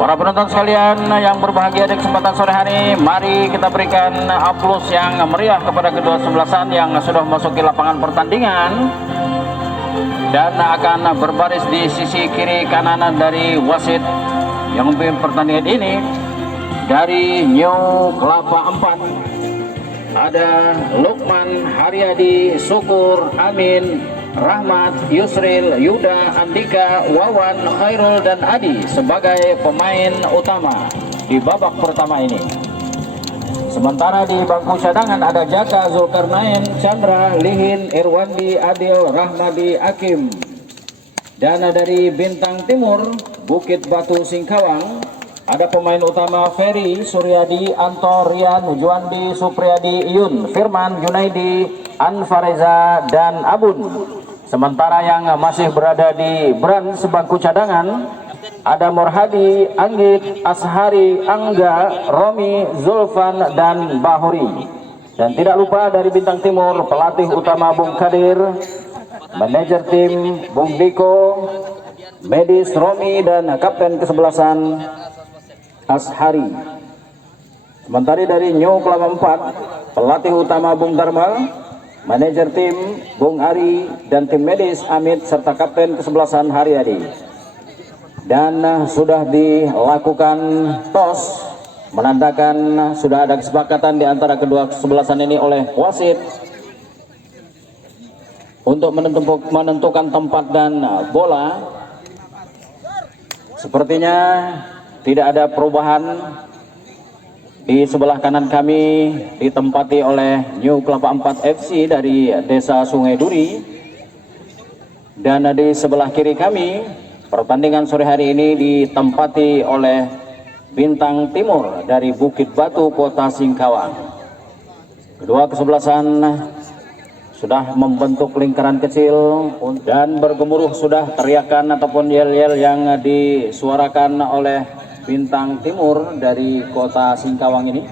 Para penonton sekalian yang berbahagia di kesempatan sore hari, mari kita berikan aplaus yang meriah kepada kedua sebelasan yang sudah memasuki lapangan pertandingan dan akan berbaris di sisi kiri kanan dari wasit yang memimpin pertandingan ini. Dari New Kelapa 4 ada Lukman, Haryadi, Syukur, Amin, Rahmat, Yusril, Yuda, Andika, Wawan, Khairul, dan Adi sebagai pemain utama di babak pertama ini. Sementara di bangku cadangan ada Jaka, Zulkarnain, Chandra, Lihin, Irwandi, Adil, Rahmadi, Akim. Dan dari Bintang Timur, Bukit Batu, Singkawang, ada pemain utama Ferry, Suryadi, Anto, Rian, Juandi, Supriyadi, Iyun, Firman, Junaidi, Anfareza, dan Abun. Sementara yang masih berada di Bran sebangku cadangan ada Murhadi, Anggit, Ashari, Angga, Romi, Zulfan, dan Bahuri. Dan tidak lupa dari Bintang Timur, pelatih utama Bung Kadir, manajer tim Bung Diko, medis Romi, dan kapten kesebelasan Ashari. Sementara dari New Kelapa 4, pelatih utama Bung Dharma, manajer tim Bung Ari, dan tim medis Amit, serta kapten kesebelasan Haryadi. Dan sudah dilakukan tos, menandakan sudah ada kesepakatan di antara kedua kesebelasan ini oleh wasit untuk menentukan tempat dan bola. Sepertinya tidak ada perubahan. Di sebelah kanan kami ditempati oleh New Kelapa 4 FC dari Desa Sungai Duri. Dan di sebelah kiri kami, pertandingan sore hari ini ditempati oleh Bintang Timur dari Bukit Batu, Kota Singkawang. Kedua kesebelasan sudah membentuk lingkaran kecil dan bergemuruh sudah teriakan ataupun yel-yel yang disuarakan oleh Bintang Timur dari Kota Singkawang ini,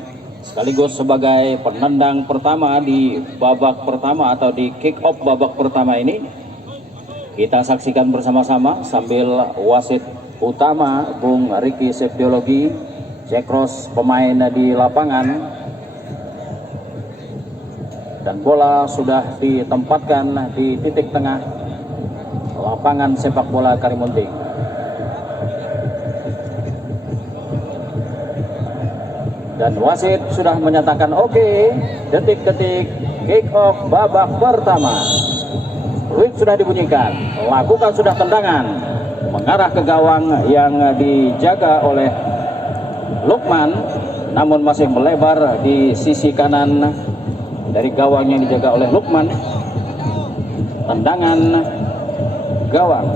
sekaligus sebagai penendang pertama di babak pertama atau di kick off babak pertama ini. Kita saksikan bersama-sama sambil wasit utama Bung Riki Septiologi cek cross pemain di lapangan, dan bola sudah ditempatkan di titik tengah lapangan sepak bola Karimunting. Dan wasit sudah menyatakan oke, detik-detik kick off babak pertama. Peluit sudah dibunyikan, lakukan sudah tendangan mengarah ke gawang yang dijaga oleh Lukman, namun masih melebar di sisi kanan dari gawang yang dijaga oleh Lukman. Tendangan gawang.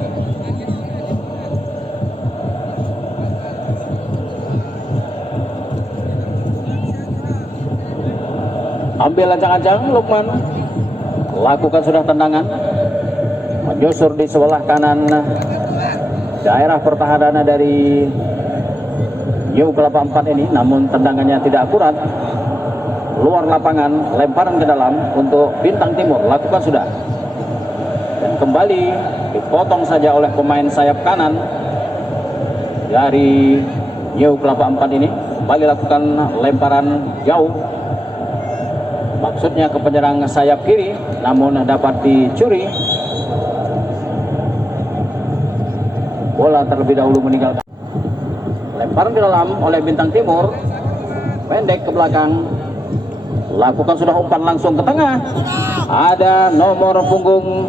Ambil ancang-ancang Lukman, lakukan sudah tendangan, menyusur di sebelah kanan daerah pertahanan dari New Kelapa 4 ini, namun tendangannya tidak akurat, luar lapangan, lemparan ke dalam untuk Bintang Timur, lakukan sudah, dan kembali dipotong saja oleh pemain sayap kanan dari New Kelapa 4 ini. Kembali lakukan lemparan jauh maksudnya ke penyerang sayap kiri, namun dapat dicuri. Bola terlebih dahulu meninggalkan. Lemparan ke dalam oleh Bintang Timur, pendek ke belakang. Lakukan sudah umpan langsung ke tengah. Ada nomor punggung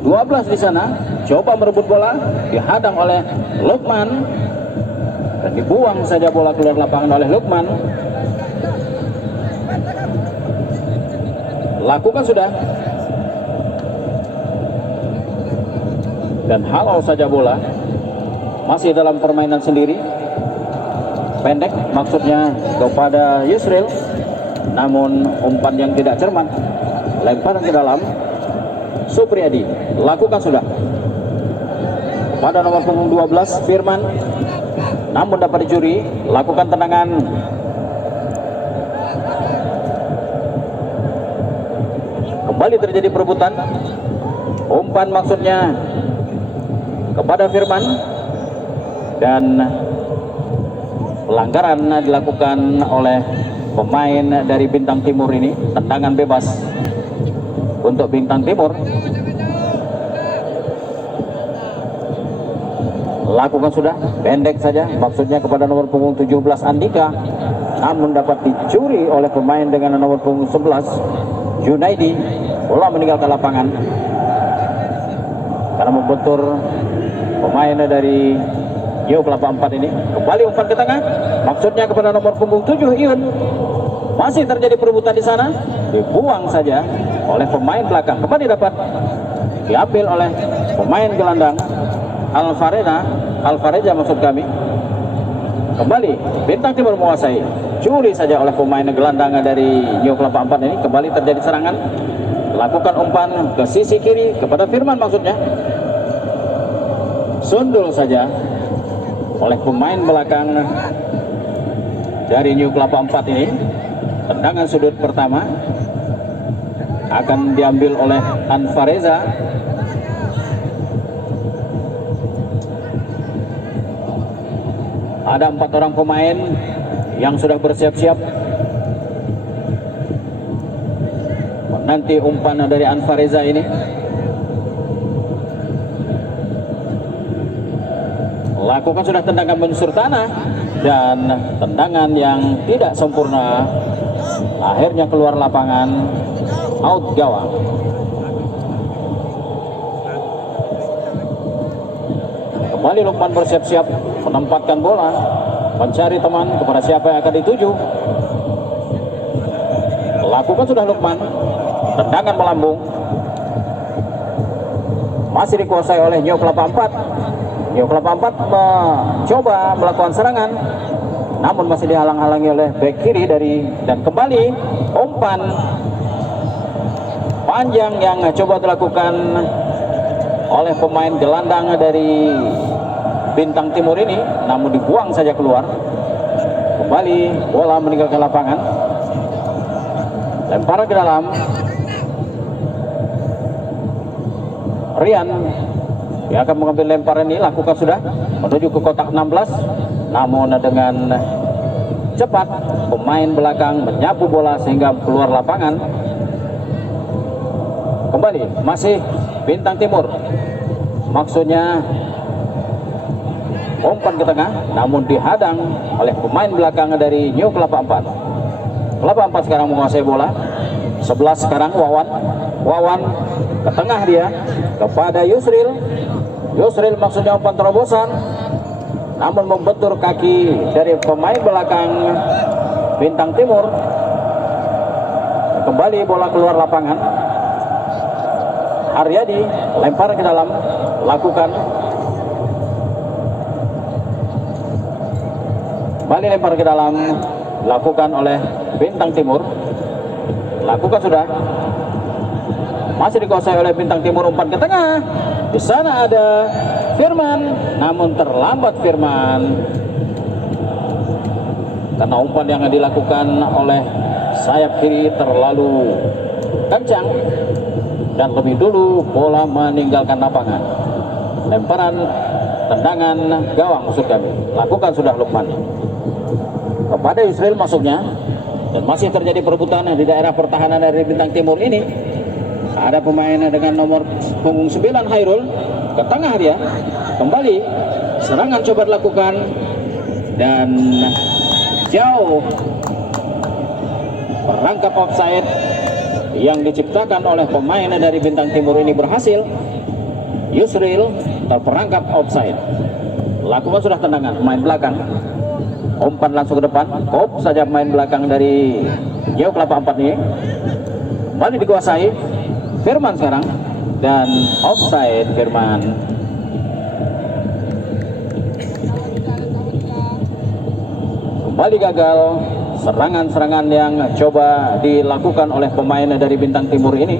12 di sana, coba merebut bola, dihadang oleh Lukman dan dibuang saja bola keluar lapangan oleh Lukman. Lakukan sudah dan halau saja bola, masih dalam permainan sendiri. Pendek maksudnya kepada Yusril, namun umpan yang tidak cermat. Lemparan ke dalam Supriyadi, lakukan sudah pada nomor punggung 12 Firman, namun dapat dicuri. Lakukan tendangan, kembali terjadi perebutan. Umpan maksudnya kepada Firman dan pelanggaran dilakukan oleh pemain dari Bintang Timur ini. Tendangan bebas untuk Bintang Timur. Lakukan sudah, pendek saja maksudnya kepada nomor punggung 17 Andika, namun dapat dicuri oleh pemain dengan nomor punggung 11 Junaidi. Bola meninggalkan lapangan karena membentur pemain dari Yo Kelapa 4 ini. Kembali umpan ke tengah, maksudnya kepada nomor punggung 7 Iun. Masih terjadi perebutan di sana, dibuang saja oleh pemain belakang. Kembali dapat diambil oleh pemain gelandang Alvareza maksud kami. Kembali Bintang Timur menguasai, curi saja oleh pemain gelandang dari Yo Kelapa 4 ini. Kembali terjadi serangan, lakukan umpan ke sisi kiri kepada Firman maksudnya. Sundul saja oleh pemain belakang dari New Kelapa 4 ini. Tendangan sudut pertama akan diambil oleh Alvareza. Ada 4 orang pemain yang sudah bersiap-siap menanti umpan dari Alvareza ini. Lakukan sudah tendangan mensur tanah dan tendangan yang tidak sempurna, akhirnya keluar lapangan, out gawang. Kembali Lukman bersiap-siap menempatkan bola, mencari teman kepada siapa yang akan dituju. Lakukan sudah Lukman, tendangan melambung, masih dikuasai oleh New Kelapa 4. New Kelapa 4 mencoba melakukan serangan, namun masih dihalang-halangi oleh bek kiri dan kembali umpan panjang yang coba dilakukan oleh pemain gelandang dari Bintang Timur ini, namun dibuang saja keluar. Kembali bola meninggalkan lapangan, lemparan ke dalam. Rian yang akan mengambil lemparan ini, lakukan sudah menuju ke kotak 16, namun dengan cepat pemain belakang menyapu bola sehingga keluar lapangan. Kembali masih Bintang Timur, maksudnya umpan ke tengah, namun dihadang oleh pemain belakang dari New Kelapa 4. Kelapa 4 sekarang menguasai bola. 11 sekarang Wawan ke tengah, dia kepada Yusril maksudnya umpan terobosan, namun membentur kaki dari pemain belakang Bintang Timur. Kembali bola keluar lapangan. Haryadi lempar ke dalam, lakukan kembali lempar ke dalam, lakukan oleh Bintang Timur. Lakukan sudah, masih dikuasai oleh Bintang Timur. Umpan ke tengah, di sana ada Firman, namun terlambat Firman karena umpan yang dilakukan oleh sayap kiri terlalu kencang dan lebih dulu bola meninggalkan lapangan. Lemparan tendangan gawang maksud kami, lakukan sudah Lukman kepada Yusril masuknya. Dan masih terjadi perebutan di daerah pertahanan dari Bintang Timur ini. Ada pemain dengan nomor punggung 9 Hairul ke tengah dia. Kembali serangan coba dilakukan dan jauh. Perangkap offside yang diciptakan oleh pemain dari Bintang Timur ini berhasil. Yusril terperangkap offside. Lakukan sudah tendangan main belakang. Umpan langsung ke depan. Kop saja main belakang dari Jauh Kelapa 4 ini. Kembali dikuasai Firman sekarang dan offside Firman. Kembali gagal serangan-serangan yang coba dilakukan oleh pemain dari Bintang Timur ini.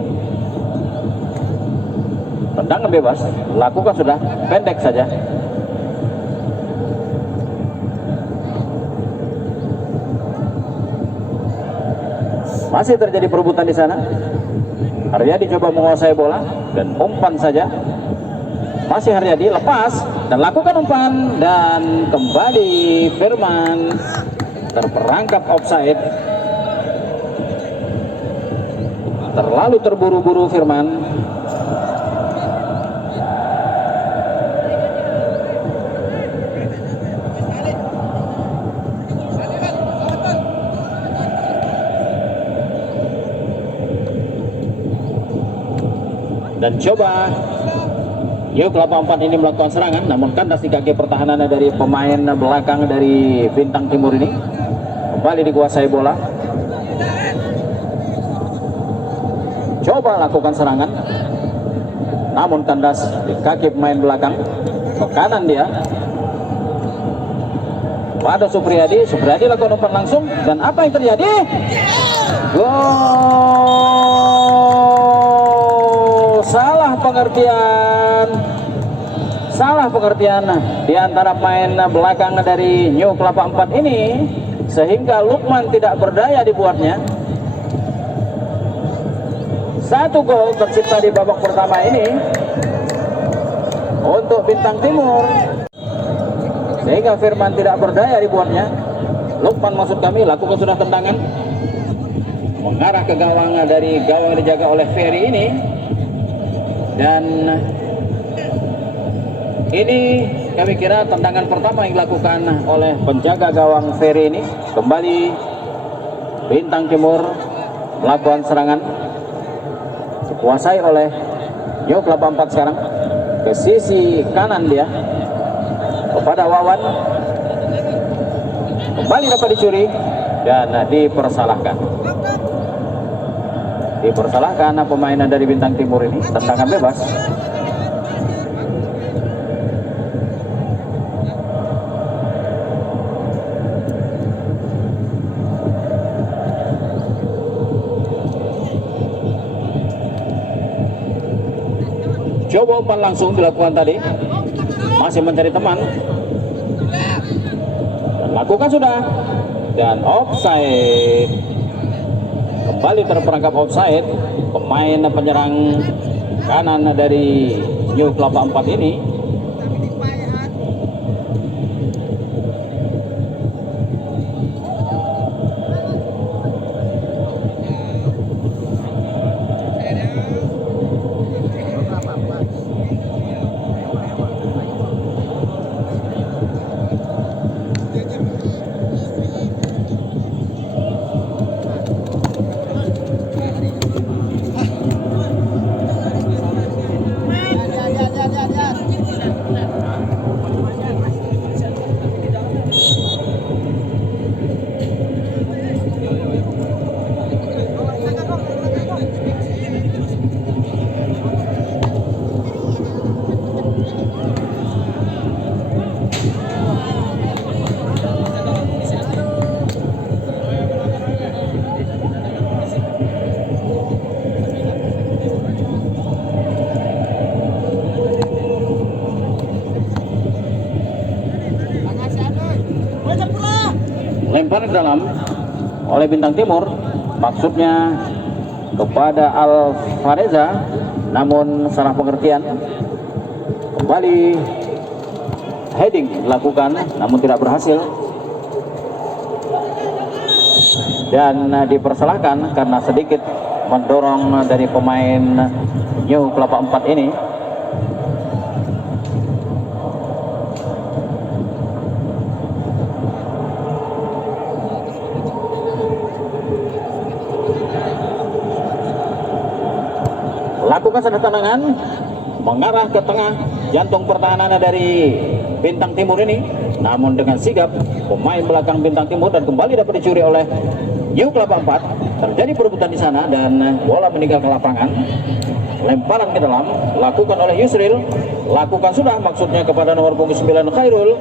Tendangan bebas, lakukan sudah pendek saja. Masih terjadi perebutan di sana. Haryadi coba menguasai bola dan umpan saja. Masih Haryadi lepas dan lakukan umpan dan kembali Firman terperangkap offside. Terlalu terburu-buru Firman. Dan coba Yuk Kelapa 4 ini melakukan serangan, namun kandas di kaki pertahanan dari pemain belakang dari Bintang Timur ini. Kembali dikuasai bola. Coba lakukan serangan, namun kandas di kaki pemain belakang. Ke kanan dia pada Supriyadi. Supriyadi lakukan umpan langsung dan apa yang terjadi? Gol! Salah pengertian di antara pemain belakang dari New Kelapa 4 ini, sehingga Lukman tidak berdaya dibuatnya. 1 gol tercipta di babak pertama ini untuk Bintang Timur, sehingga Firman tidak berdaya dibuatnya. Lukman maksud kami lakukan sudah tendangan mengarah ke gawang dari gawang dijaga oleh Ferry ini. Dan ini kami kira tendangan pertama yang dilakukan oleh penjaga gawang Ferry ini. Kembali Bintang Timur melakukan serangan, dikuasai oleh New Kelapa 4 sekarang. Ke sisi kanan dia kepada Wawan. Kembali dapat dicuri dan dipersalahkan. Dipersalahkan pemain dari Bintang Timur ini. Tendangan bebas. Coba umpan langsung dilakukan tadi. Masih mencari teman. Dan lakukan sudah. Dan offside. Kembali terperangkap offside. Pemain penyerang kanan dari New Kelapa 4 ini. Lempar ke dalam oleh Bintang Timur, maksudnya kepada Alvareza, namun salah pengertian. Kembali heading dilakukan, namun tidak berhasil. dan dipersalahkan karena sedikit mendorong dari pemain New Kelapa 4 ini. Lakukan satu tendangan mengarah ke tengah jantung pertahanan dari Bintang Timur ini, namun dengan sigap pemain belakang Bintang Timur dan kembali dapat dicuri oleh New Kelapa 4. Terjadi perebutan di sana dan bola meninggalkan lapangan. Lemparan ke dalam lakukan oleh Yusril, lakukan sudah maksudnya kepada nomor punggung 9 Khairul,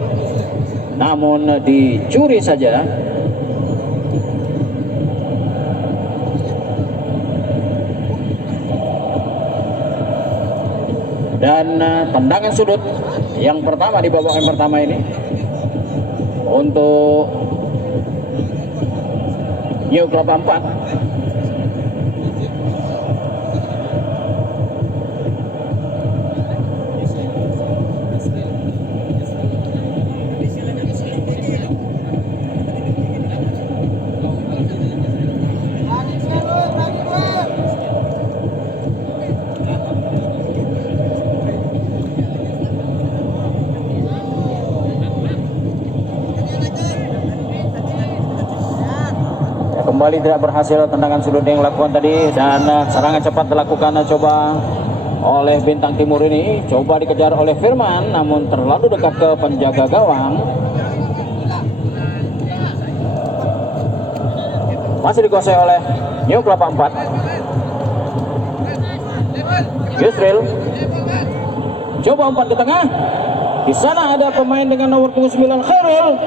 namun dicuri saja. Dan tendangan sudut yang pertama di babak yang pertama ini untuk New Kelapa 4. Kembali tidak berhasil tendangan sudut yang dilakukan tadi, dan serangan cepat dilakukan coba oleh Bintang Timur ini. Coba dikejar oleh Firman, namun terlalu dekat ke penjaga gawang. Masih dikuasai oleh New Kelapa 4. Yusril coba umpan ke tengah. Di sana ada pemain dengan nomor punggung 9 Khairul.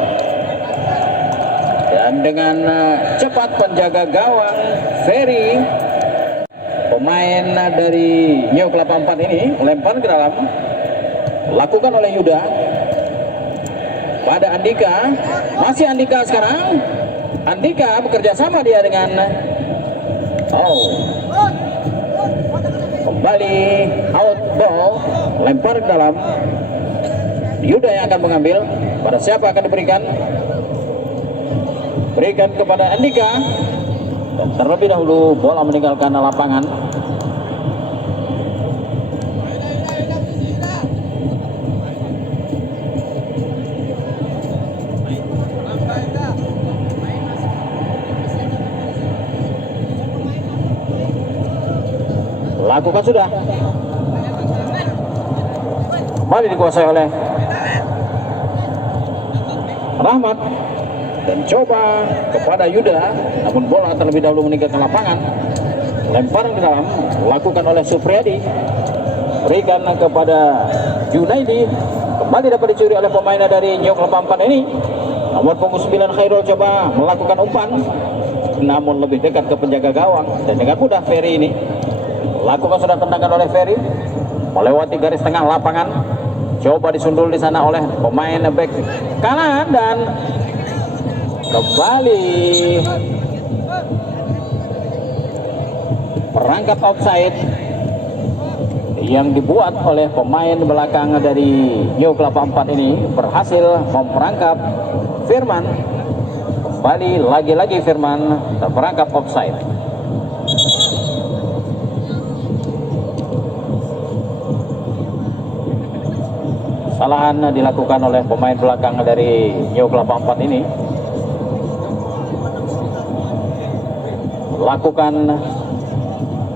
Dan dengan cepat penjaga gawang Ferry, pemain dari New Kelapa 4 ini lempar ke dalam, lakukan oleh Yuda pada Andika. Masih Andika sekarang. Andika bekerja sama dia dengan kembali out ball, lempar ke dalam. Yuda yang akan mengambil. Pada siapa akan diberikan? Berikan kepada Andika, dan terlebih dahulu bola meninggalkan lapangan. Lakukan sudah, kembali dikuasai oleh Rahmat. Dan coba kepada Yuda, namun bola terlebih dahulu meninggalkan lapangan. Lemparan ke dalam lakukan oleh Supriyadi, berikan kepada Junaidi, kembali dapat dicuri oleh pemain dari New Kelapa 4 ini. Nomor punggung 9 Khairul coba melakukan umpan, namun lebih dekat ke penjaga gawang, dan dengan mudah Ferry ini lakukan sudah tendangan oleh Ferry melewati garis tengah lapangan. Coba disundul di sana oleh pemain back kanan, dan kembali perangkap offside yang dibuat oleh pemain belakang dari New Kelapa 4 ini berhasil memperangkap Firman. Kembali lagi-lagi Firman terperangkap offside. Kesalahan dilakukan oleh pemain belakang dari New Kelapa 4 ini. Lakukan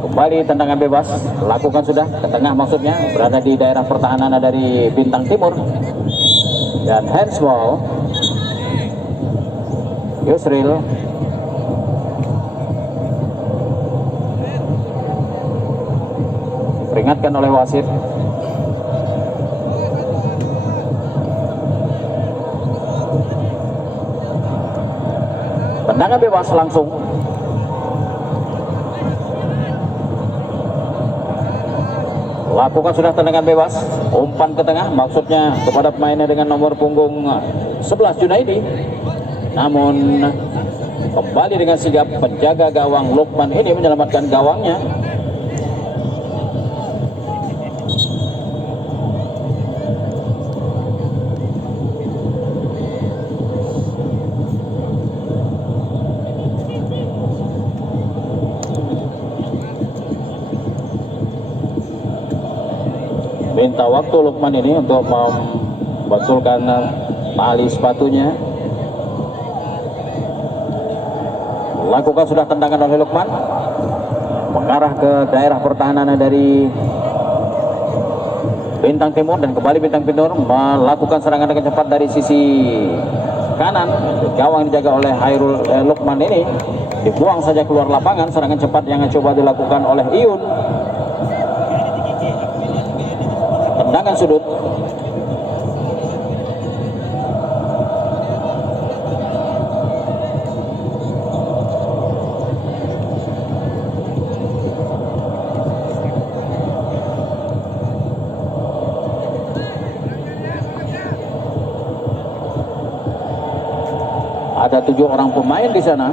kembali tendangan bebas, lakukan sudah ke tengah, maksudnya berada di daerah pertahanan dari Bintang Timur, dan handsball. Yusril diperingatkan oleh wasit. Tendangan bebas langsung. Lakukan sudah tendangan bebas, umpan ke tengah, maksudnya kepada pemainnya dengan nomor punggung 11 Junaidi. Namun kembali dengan sigap penjaga gawang Lukman ini menyelamatkan gawangnya. minta waktu Lukman ini untuk membetulkan tali sepatunya. Lakukan sudah tendangan oleh Lukman, mengarah ke daerah pertahanan dari Bintang Timur, dan kembali Bintang Timur melakukan serangan dengan cepat dari sisi kanan. Gawang dijaga oleh Hairul Lukman ini dibuang saja keluar lapangan. Serangan cepat yang coba dilakukan oleh Iyun, tendangan sudut. Ada 7 orang pemain di sana.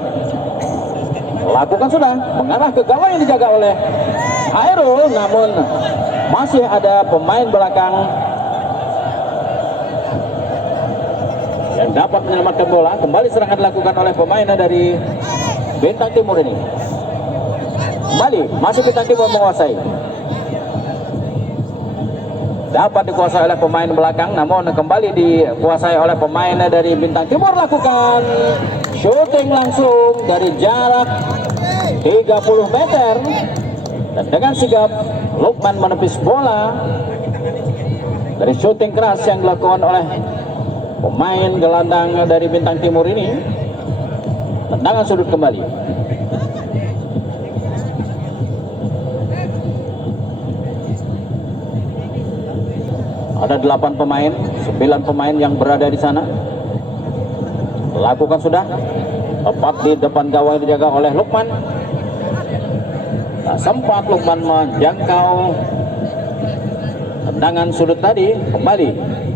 Lakukan sudah, mengarah ke gawang yang dijaga oleh Hairul, namun masih ada pemain belakang yang dapat menyelamatkan bola. Kembali serangan dilakukan oleh pemain dari Bintang Timur ini. Kembali, masih Bintang Timur menguasai. Dapat dikuasai oleh pemain belakang, namun kembali dikuasai oleh pemain dari Bintang Timur. Lakukan shooting langsung dari jarak 30 meter, dan dengan sigap Lukman menepis bola dari shooting keras yang dilakukan oleh pemain gelandang dari Bintang Timur ini. Tendangan sudut kembali. Ada 8 pemain, 9 pemain yang berada di sana. Lakukan sudah, tepat di depan gawang dijaga oleh Lukman. Tak sempat Lukman menjangkau tendangan sudut tadi. Kembali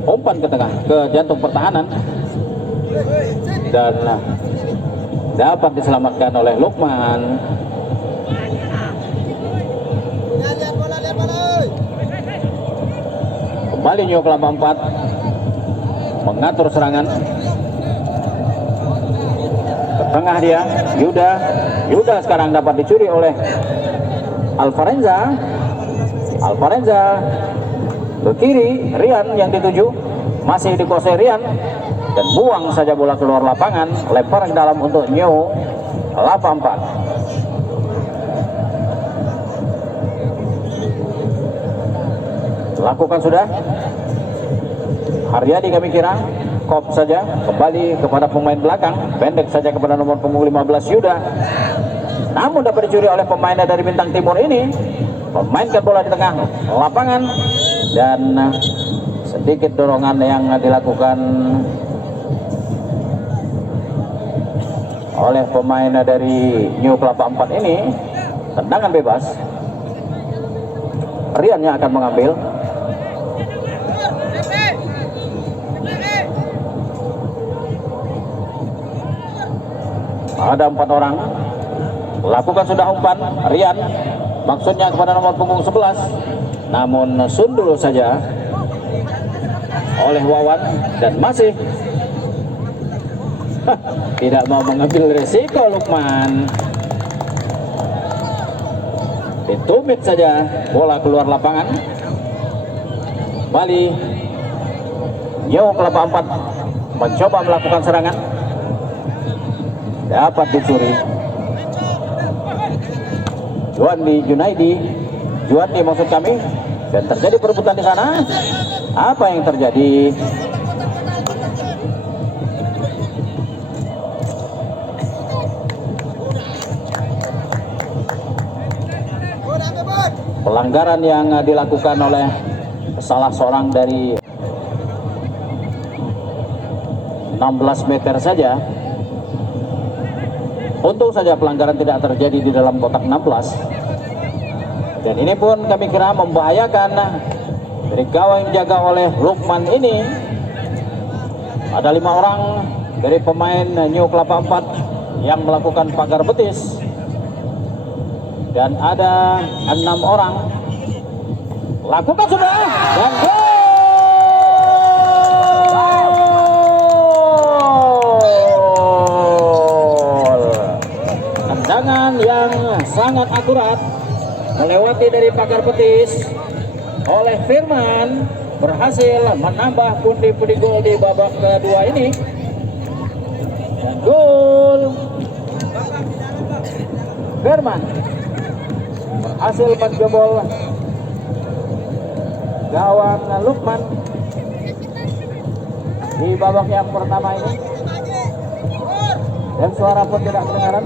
umpan ke tengah, ke jantung pertahanan, dan dapat diselamatkan oleh Lukman. Kembali New Kelapa 4 mengatur serangan ke tengah dia. Yuda sekarang dapat dicuri oleh Alvarenza ke kiri. Rian yang dituju, masih dikuasai Rian, dan buang saja bola keluar lapangan. Lempar ke dalam untuk New Kelapa 4. Lakukan sudah, Haryadi kami kira kop saja. Kembali kepada pemain belakang, pendek saja kepada nomor punggung 15 Yuda, namun dapat dicuri oleh pemain dari Bintang Timur ini. Memainkan bola di tengah lapangan, dan sedikit dorongan yang dilakukan oleh pemain dari New Kelapa 4 ini. Tendangan bebas, Rian yang akan mengambil. Ada 4 orang. Lakukan sudah umpan Rian, maksudnya kepada nomor punggung 11, namun sundul saja oleh Wawan, dan masih tidak mau mengambil resiko Lukman. Ditumit saja bola keluar lapangan. Kembali New Kelapa 4 mencoba melakukan serangan, dapat dicuri. Juandi maksud kami, dan terjadi perebutan di sana. Apa yang terjadi? Pelanggaran yang dilakukan oleh salah seorang dari 16 meter saja. Untung saja pelanggaran tidak terjadi di dalam kotak 16. Dan ini pun kami kira membahayakan dari gawang yang dijaga oleh Lukman ini. Ada 5 orang dari pemain New Kelapa 4 yang melakukan pagar betis, dan ada 6 orang. Lakukan sudah, dan gol! Tendangan yang sangat akurat melewati dari pagar betis, oleh Firman berhasil menambah pundi-pundi gol di babak kedua ini. Dan gol Firman berhasil menjebol gawang Lukman di babak yang pertama ini, dan suara pun tidak kedengaran.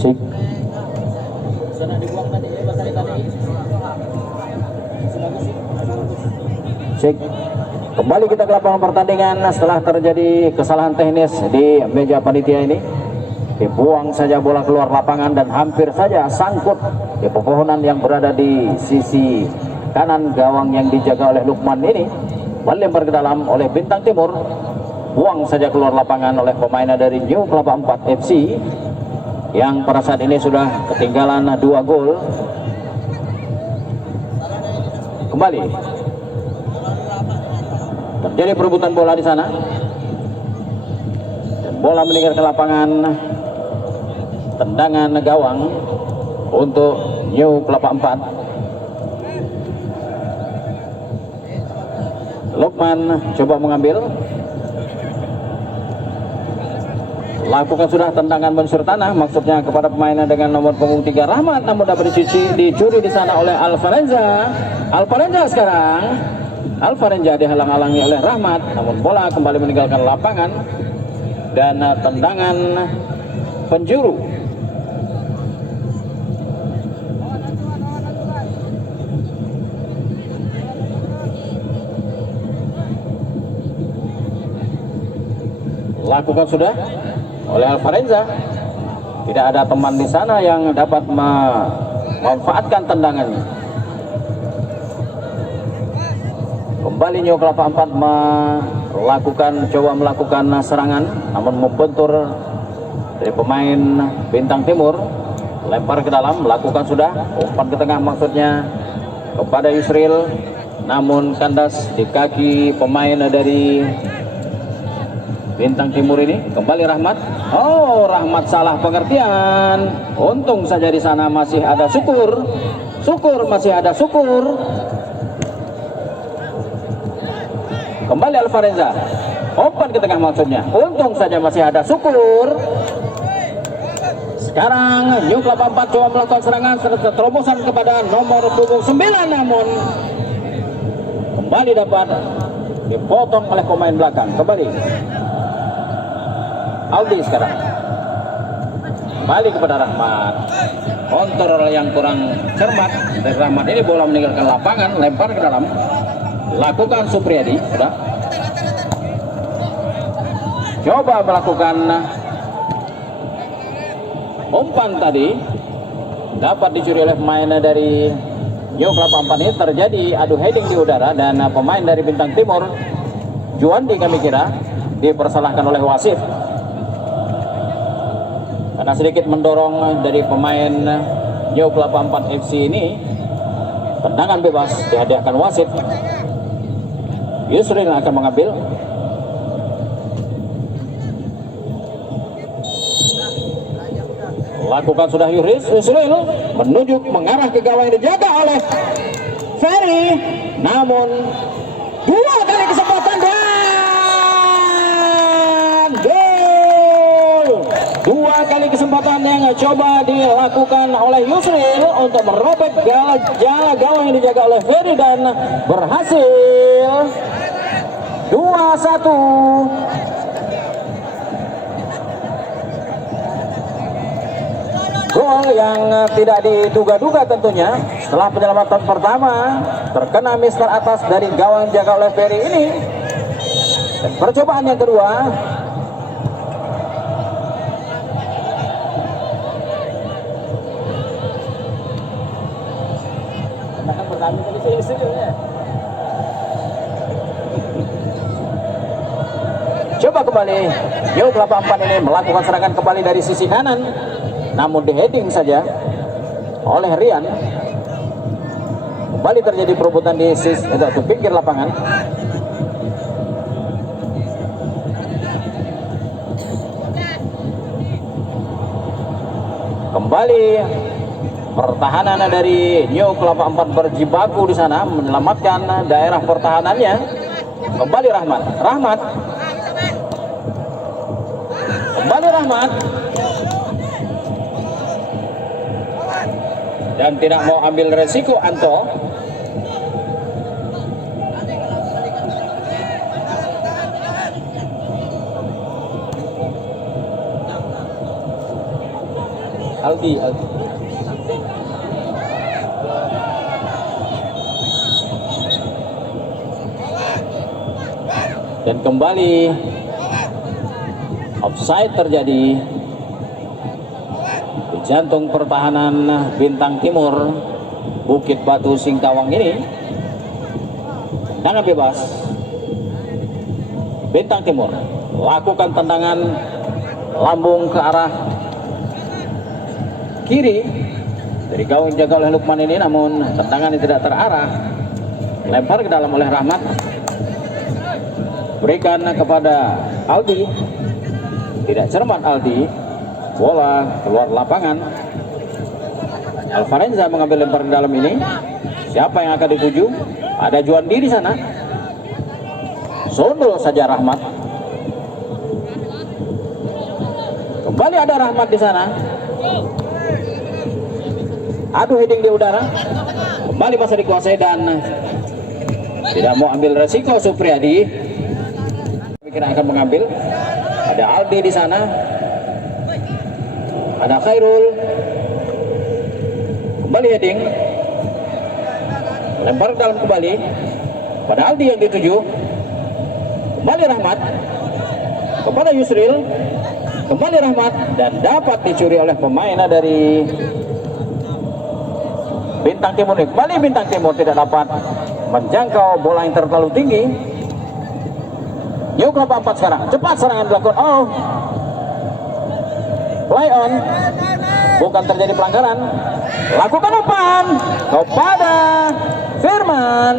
Cek. Sana dibuang tadi ya, basari tadi. Cek. Kembali kita ke lapangan pertandingan setelah terjadi kesalahan teknis di meja panitia ini. Dibuang saja bola keluar lapangan dan hampir saja sangkut di pepohonan yang berada di sisi kanan gawang yang dijaga oleh Lukman ini. Melempar ke dalam oleh Bintang Timur, buang saja keluar lapangan oleh pemain dari New Kelapa 4 FC yang pada saat ini sudah ketinggalan 2 gol. Kembali terjadi perebutan bola di sana dan bola meninggalkan lapangan. Tendangan gawang untuk New Kelapa 4. Lukman coba mengambil, lakukan sudah tendangan mensur tanah, maksudnya kepada pemain dengan nomor punggung 3 Rahmat, namun dapat dicuri di sana oleh Alvarenza. Alvarenza dihalang-halangi oleh Rahmat, namun bola kembali meninggalkan lapangan dan tendangan penjuru. Lakukan sudah oleh Alvarenza. Tidak ada teman di sana yang dapat memanfaatkan tendangannya. Kembali New Kelapa 4 coba melakukan serangan, namun membentur dari pemain Bintang Timur. Lempar ke dalam, lakukan sudah, umpan ke tengah maksudnya kepada Yusril, namun kandas di kaki pemain dari Bintang Timur ini. Kembali Rahmat. Oh, Rahmat salah pengertian. Untung saja di sana masih ada Syukur. Masih ada Syukur. Kembali Alvarenza. Umpan ke tengah maksudnya. Untung saja masih ada Syukur. Sekarang New Kelapa 4 coba melakukan serangan, terobosan kepada nomor punggung 9, namun kembali dapat dipotong oleh pemain belakang. Kembali Aldi sekarang, kembali kepada Rahmat. Kontrol yang kurang cermat dari Rahmat ini, bola meninggalkan lapangan, lempar ke dalam, lakukan Supriyadi. Sudah coba melakukan umpan tadi, dapat dicuri oleh pemain dari New Kelapa 4 ini. Terjadi adu heading di udara dan pemain dari Bintang Timur, Juandi kami kira, dipersalahkan oleh wasit karena sedikit mendorong dari pemain New Kelapa 4 FC ini. Tendangan bebas dihadiahkan wasit. Yusril yang akan mengambil. Lakukan sudah Yusril menuju mengarah ke gawang yang dijaga oleh Ferry, namun dua kali kesempatan dan gol. Dua kali kesempatan yang coba dilakukan oleh Yusril untuk merobek jala gawang yang dijaga oleh Ferry dan berhasil 2-1. Gol yang tidak diduga-duga tentunya setelah penyelamatan pertama terkena mister atas dari gawang jaga oleh Ferry ini. Dan percobaan yang kedua coba kembali Yo Kelapa 4 ini melakukan serangan kembali dari sisi kanan, namun di heading saja oleh Rian. Kembali terjadi perebutan di pinggir lapangan. Kembali pertahanan dari New Kelapa 4 berjibaku di sana menyelamatkan daerah pertahanannya. Kembali Rahmat. Kembali Rahmat. Dan tidak mau ambil resiko Anto. Aldi. Dan kembali offside terjadi di jantung pertahanan Bintang Timur Bukit Batu Singkawang ini. Tendangan bebas. Bintang Timur lakukan tendangan lambung ke arah kiri dari gawang jaga oleh Lukman ini, namun tendangan tidak terarah. Lempar ke dalam oleh Rahmat. Berikan kepada Aldi. Tidak cermat Aldi. Bola keluar lapangan. Alvarenza mengambil lempar ke dalam ini. Siapa yang akan dituju? Ada Juandi di sana. Sondol saja Rahmat. Kembali ada Rahmat di sana. Adu heading di udara. Kembali masa dikuasai dan tidak mau ambil resiko Supriyadi. Kira akan mengambil. Ada Aldi di sana. Ada Khairul. Kembali heading. Lempar dalam kembali. Pada Aldi yang dituju. Kembali Rahmat. Kepada Yusril. Kembali Rahmat. Dan dapat dicuri oleh pemain dari Bintang Timur. Kembali Bintang Timur tidak dapat menjangkau bola yang terlalu tinggi. Yuk Kelapa 4 sekarang. Cepat serangan dilakukan. Oh. Play on. Bukan terjadi pelanggaran. Lakukan umpan kepada Firman.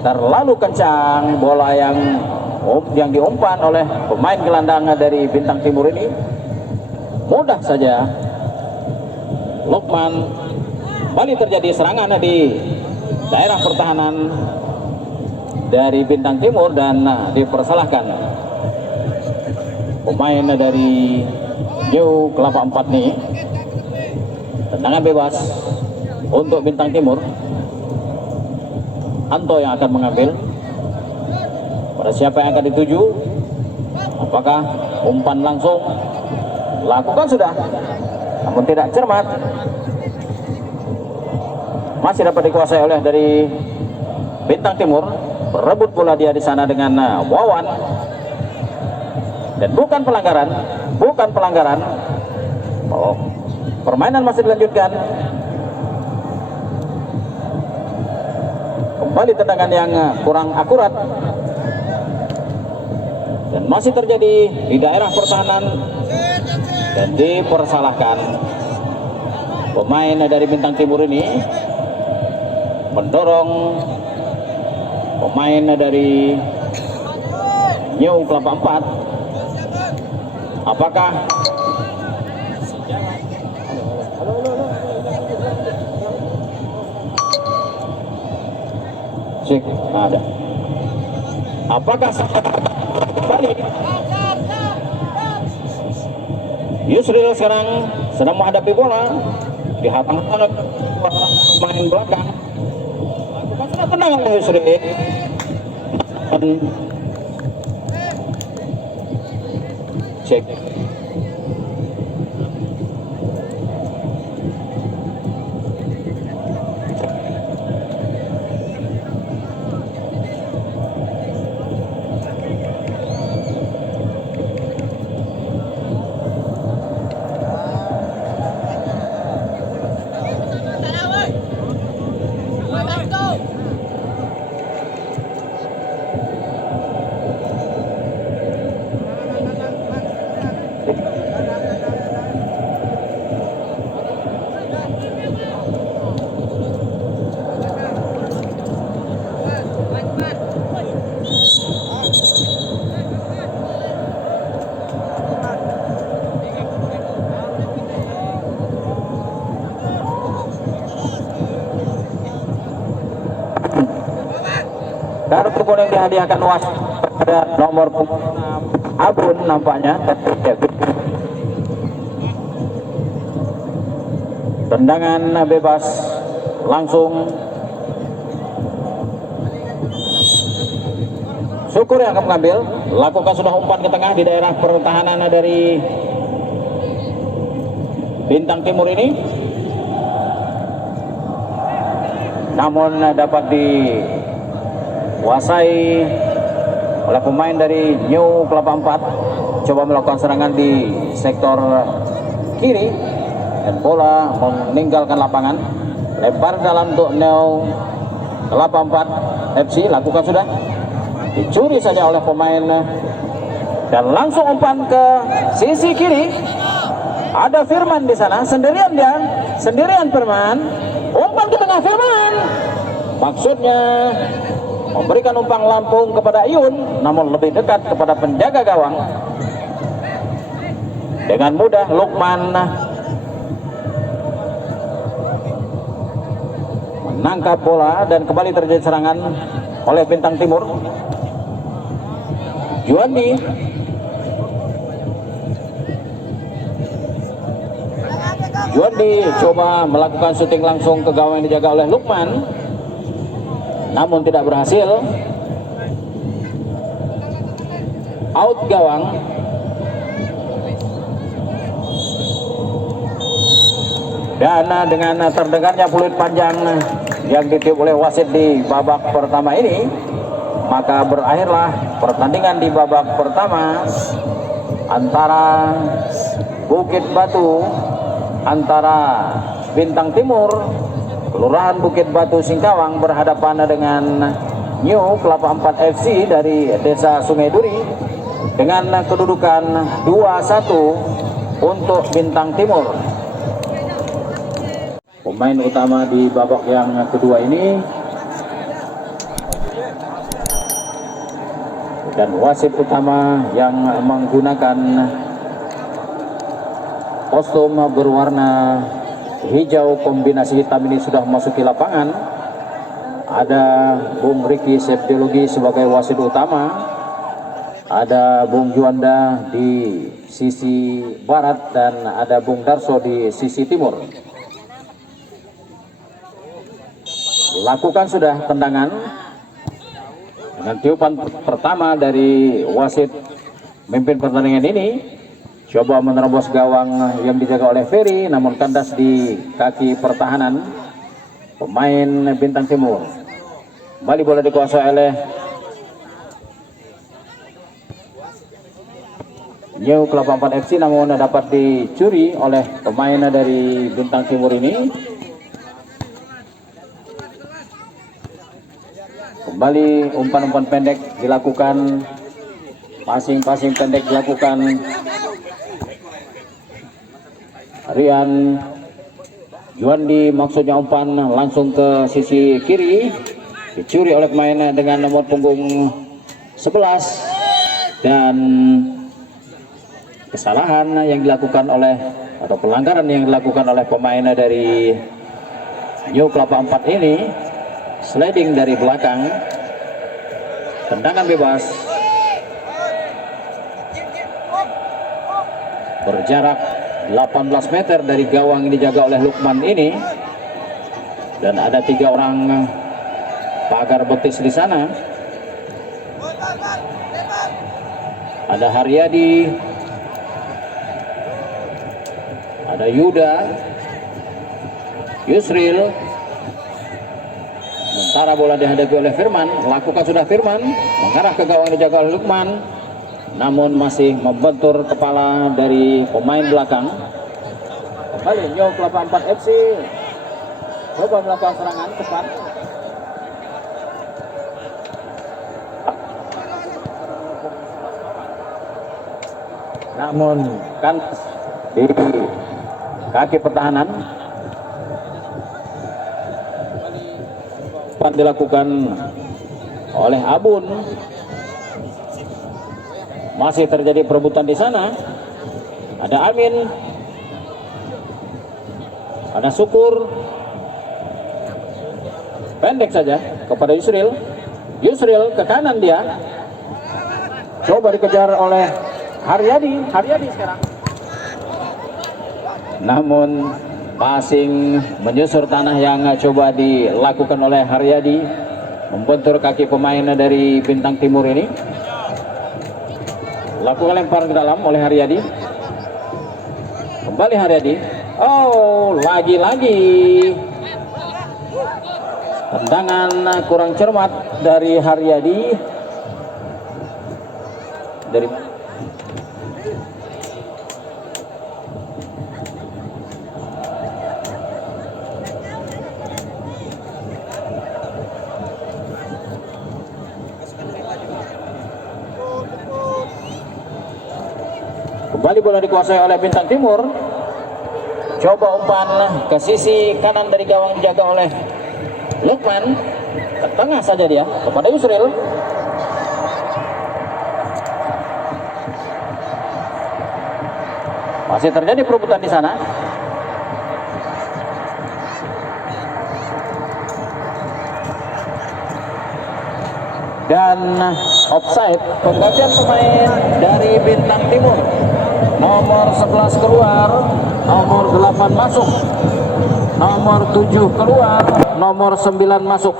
Terlalu kencang bola yang diumpan oleh pemain gelandang dari Bintang Timur ini. Mudah saja Lukman. Kembali terjadi serangan di daerah pertahanan dari Bintang Timur dan dipersalahkan pemain dari New Kelapa 4 nih. Tendangan bebas untuk Bintang Timur. Anto yang akan mengambil. Pada siapa yang akan dituju? Apakah umpan langsung? Lakukan sudah, namun tidak cermat. Masih dapat dikuasai oleh dari Bintang Timur. Berebut bola dia di sana dengan Wawan. Dan bukan pelanggaran. Oh, permainan masih dilanjutkan. Kembali tendangan yang kurang akurat. Dan masih terjadi di daerah pertahanan. Dan dipersalahkan pemain dari Bintang Timur ini mendorong pemain dari New Kelapa 4. Apakah cek ada? Apakah balik? Yusril sekarang sedang menghadapi bola di hadapan pemain belakang. Sudah tenang oleh Yusril. Cek. Kartu kuning dihadiahkan wasit pada nomor Abun nampaknya. Tendangan bebas langsung. Syukur yang akan mengambil. Lakukan sudah umpan ke tengah di daerah pertahanan dari Bintang Timur ini. Namun dapat dikuasai oleh pemain dari New Kelapa 4. Coba melakukan serangan di sektor kiri dan bola meninggalkan lapangan. Lempar dalam untuk New Kelapa 4 FC. Lakukan sudah, dicuri saja oleh pemain dan langsung umpan ke sisi kiri. Ada Firman di sana, sendirian dia, sendirian Firman. Umpan ke tengah Firman. Maksudnya memberikan umpan lampung kepada Iyun, namun lebih dekat kepada penjaga gawang. Dengan mudah Lukman menangkap bola dan kembali terjadi serangan oleh Bintang Timur. Juandi coba melakukan syuting langsung ke gawang yang dijaga oleh Lukman, namun tidak berhasil. Out gawang. Dan dengan terdengarnya peluit panjang yang ditiup oleh wasit di babak pertama ini, maka berakhirlah pertandingan di babak pertama antara Bukit Batu, antara Bintang Timur, Kelurahan Bukit Batu Singkawang berhadapan dengan New Kelapa 4 FC dari Desa Sungai Duri dengan kedudukan 2-1 untuk Bintang Timur. Pemain utama di babak yang kedua ini dan wasit utama yang menggunakan kostum berwarna hijau kombinasi hitam ini sudah memasuki lapangan. Ada Bung Riki Septiologi sebagai wasit utama, ada Bung Juanda di sisi barat dan ada Bung Darso di sisi timur. Lakukan sudah tendangan dengan tiupan pertama dari wasit memimpin pertandingan ini. Coba menerobos gawang yang dijaga oleh Ferry, namun kandas di kaki pertahanan pemain Bintang Timur. Kembali bola dikuasai oleh New Kelapa 4 FC, namun dapat dicuri oleh pemain dari Bintang Timur ini. Kembali umpan-umpan pendek dilakukan, passing pendek dilakukan. Rian Juandi maksudnya umpan langsung ke sisi kiri, dicuri oleh pemain dengan nomor punggung 11, dan kesalahan yang dilakukan oleh atau pelanggaran yang dilakukan oleh pemain dari New Kelapa 4 ini, sliding dari belakang, tendangan bebas berjarak 18 meter dari gawang yang dijaga oleh Lukman ini, dan ada 3 orang pagar betis di sana. Ada Haryadi, ada Yuda, Yusril. Sementara bola dihadapi oleh Firman, lakukan sudah Firman, mengarah ke gawang dijaga oleh Lukman, namun masih membentur kepala dari pemain belakang. Kembali New Kelapa 4 FC coba melakukan serangan cepat. Namun kan di kaki pertahanan dilakukan oleh Abun. Masih terjadi perebutan di sana. Ada Amin, ada Syukur, pendek saja kepada Yusril. Yusril ke kanan, dia coba dikejar oleh Haryadi sekarang, namun passing menyusur tanah yang coba dilakukan oleh Haryadi membentur kaki pemain dari Bintang Timur ini. Lakukan lempar ke dalam oleh Haryadi. Kembali Haryadi. Oh, lagi-lagi tendangan kurang cermat dari Haryadi. Dari kembali bola dikuasai oleh Bintang Timur. Coba umpan ke sisi kanan dari gawang dijaga oleh Lukman. Ke tengah saja dia kepada Yusril. Masih terjadi perebutan di sana. Dan offside, penggantian pemain dari Bintang Timur. Nomor 11 keluar, nomor 8 masuk, nomor 7 keluar, nomor 9 masuk.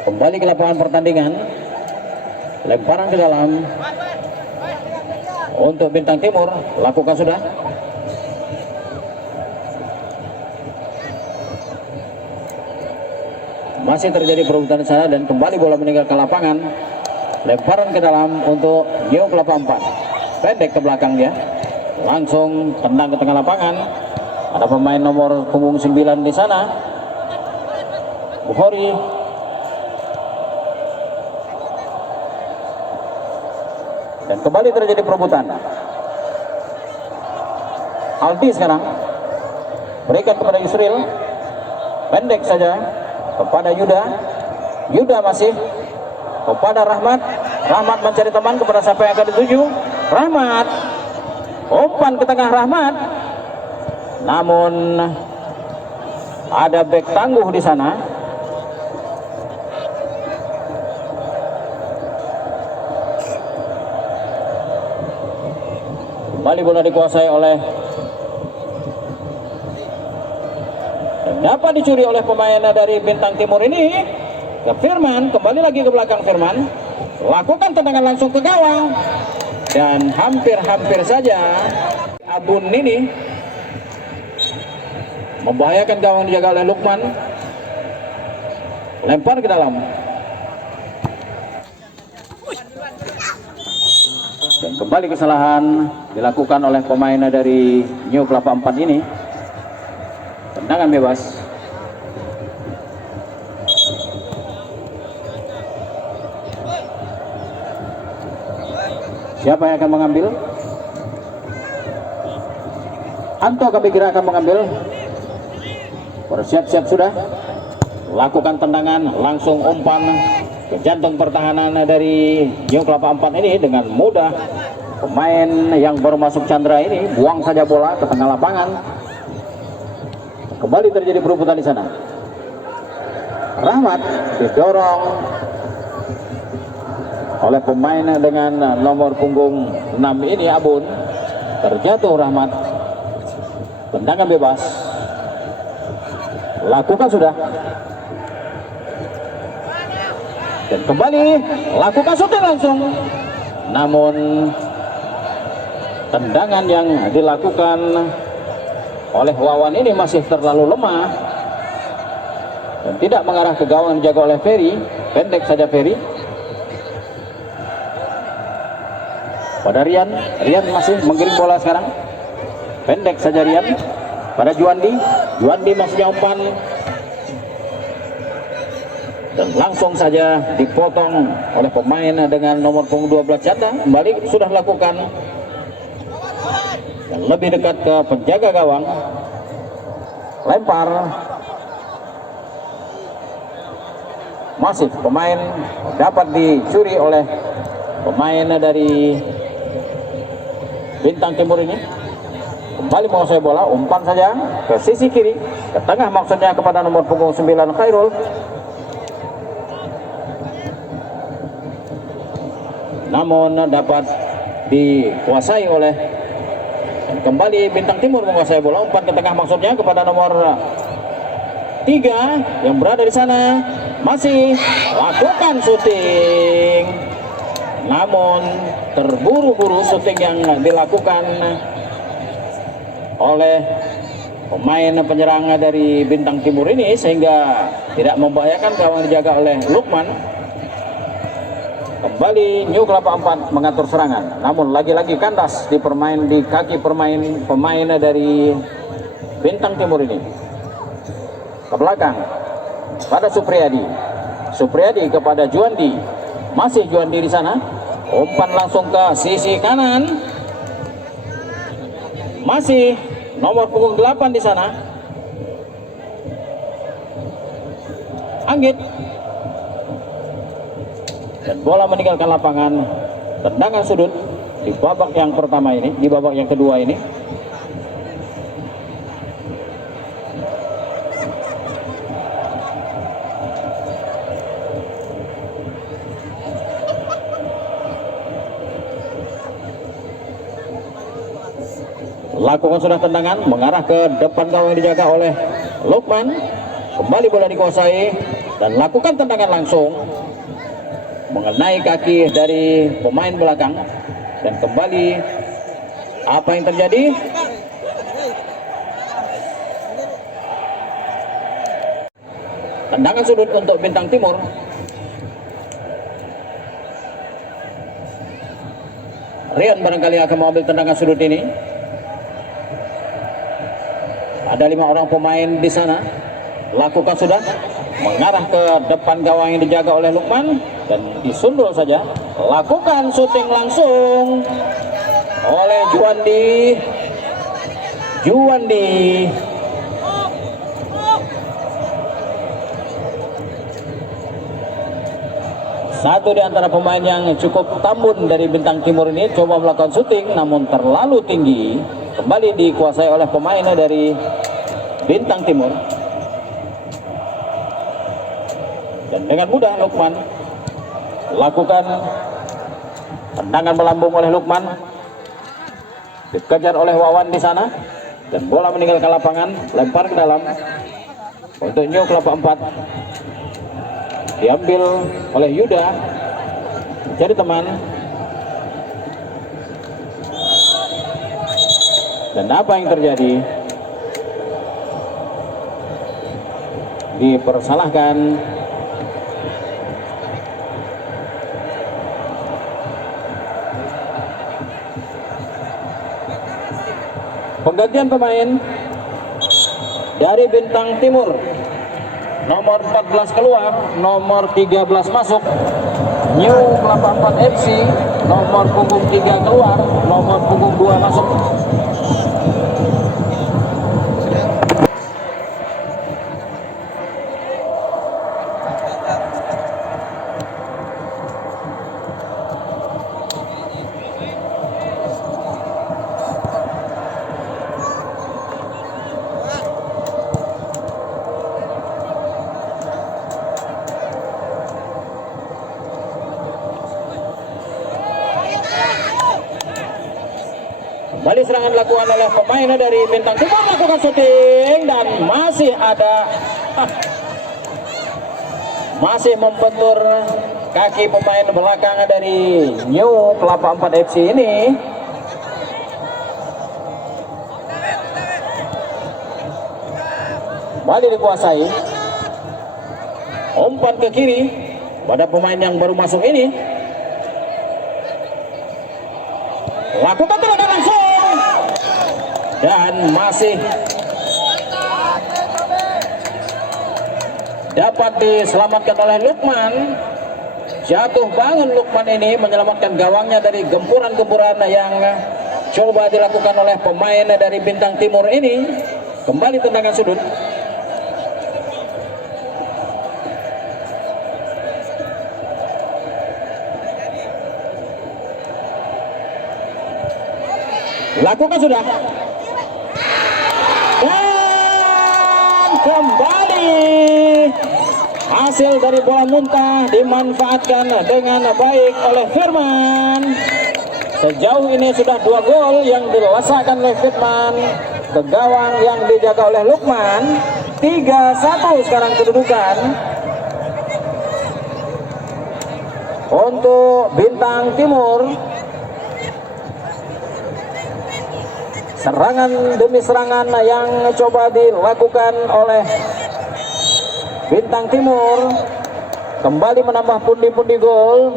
Kembali ke lapangan pertandingan, lemparan ke dalam untuk Bintang Timur, lakukan sudah. Masih terjadi perebutan di sana dan kembali bola meninggalkan lapangan. Lemparan ke dalam untuk New Kelapa 4, pendek ke belakang dia, langsung tendang ke tengah lapangan. Ada pemain nomor punggung 9 di sana, Bukhari. Dan kembali terjadi perebutan. Aldi sekarang berikan kepada Yusril, pendek saja kepada Yuda. Yuda masih kepada Rahmat. Rahmat mencari teman kepada siapa yang akan dituju. Rahmat, umpan ke tengah Rahmat, namun ada bek tangguh di sana. Kembali bola dikuasai oleh dan dapat dicuri oleh pemain dari Bintang Timur ini. Ke Firman, kembali lagi ke belakang Firman, lakukan tendangan langsung ke gawang dan hampir-hampir saja Abun ini membahayakan gawang dijaga oleh Lukman. lempar ke dalam. Dan kembali kesalahan dilakukan oleh pemain dari New Kelapa 4 ini. Tendangan bebas. Siapa yang akan mengambil? Anto Kabikira akan mengambil. Bersiap-siap sudah. Lakukan tendangan, langsung umpan ke jantung pertahanan dari New Kelapa 4 ini dengan mudah. Pemain yang baru masuk Chandra ini buang saja bola ke tengah lapangan. Kembali terjadi perebutan di sana. Rahmat didorong oleh pemain dengan nomor punggung 6 ini, Abun. Terjatuh Rahmat. Tendangan bebas. Lakukan sudah. Dan kembali lakukan shooting langsung. Namun tendangan yang dilakukan oleh Wawan ini masih terlalu lemah dan tidak mengarah ke gawang dijaga oleh Ferry. Pendek saja Ferry. Pada Rian masih menggiring bola sekarang. Pendek saja Rian. Pada Juandi masih umpan dan langsung saja dipotong oleh pemain dengan nomor punggung 12 Chandra. Kembali sudah lakukan dan lebih dekat ke penjaga gawang. Lempar. Masih pemain dapat dicuri oleh pemain dari Bintang Timur ini. Kembali menguasai bola, umpan saja ke sisi kiri, ke tengah maksudnya kepada nomor punggung 9 Khairul. Namun dapat dikuasai oleh, dan kembali Bintang Timur menguasai bola, umpan ke tengah maksudnya kepada nomor 3 yang berada di sana. Masih lakukan syuting, namun terburu-buru syuting yang dilakukan oleh pemain penyerang dari Bintang Timur ini sehingga tidak membahayakan gawang dijaga oleh Lukman. Kembali New Kelapa 4 mengatur serangan, namun lagi-lagi kandas di kaki pemain dari Bintang Timur ini. Ke belakang pada Supriyadi kepada Juandi. Masih Juandi di sana. Umpan langsung ke sisi kanan. Masih nomor punggung 8 di sana. Anggit. Dan bola meninggalkan lapangan. Tendangan sudut di babak yang pertama ini, di babak yang kedua ini. Lakukan sudah tendangan mengarah ke depan gawang dijaga oleh Lukman. Kembali bola dikuasai dan lakukan tendangan langsung mengenai kaki dari pemain belakang. Dan kembali apa yang terjadi? Tendangan sudut untuk Bintang Timur. Rian barangkali akan mengambil tendangan sudut ini. Ada 5 orang pemain di sana. Lakukan sudah mengarah ke depan gawang yang dijaga oleh Lukman dan disundul saja. Lakukan syuting langsung oleh Juandi. Satu di antara pemain yang cukup tambun dari Bintang Timur ini coba melakukan syuting namun terlalu tinggi. Kembali dikuasai oleh pemain dari Bintang Timur. Dan dengan mudah Lukman lakukan tendangan melambung oleh Lukman. Dikejar oleh Wawan di sana dan bola meninggalkan lapangan, lempar ke dalam untuk New Kelapa 4. Diambil oleh Yuda. Jadi teman. Dan apa yang terjadi? Dipersalahkan Penggantian pemain dari Bintang Timur. Nomor 14 keluar, nomor 13 masuk. New Kelapa 4 FC, nomor punggung 3 keluar, nomor punggung 2 masuk. Kembali serangan dilakukan oleh pemain dari Bintang Timur, melakukan shooting dan masih ada masih membentur kaki pemain belakang dari New Kelapa 4 FC ini. Kembali dikuasai, umpan ke kiri pada pemain yang baru masuk ini. Lakukan tendangan langsung dan masih dapat diselamatkan oleh Lukman. Jatuh bangun Lukman ini menyelamatkan gawangnya dari gempuran-gempuran yang coba dilakukan oleh pemain dari Bintang Timur ini. Kembali tendangan sudut. Lakukan sudah. Dan kembali hasil dari bola muntah dimanfaatkan dengan baik oleh Firman. Sejauh ini sudah 2 gol yang dilesakan oleh Firman ke gawang yang dijaga oleh Lukman. 3-1 sekarang kedudukan untuk Bintang Timur. Serangan demi serangan yang coba dilakukan oleh Bintang Timur kembali menambah pundi-pundi gol.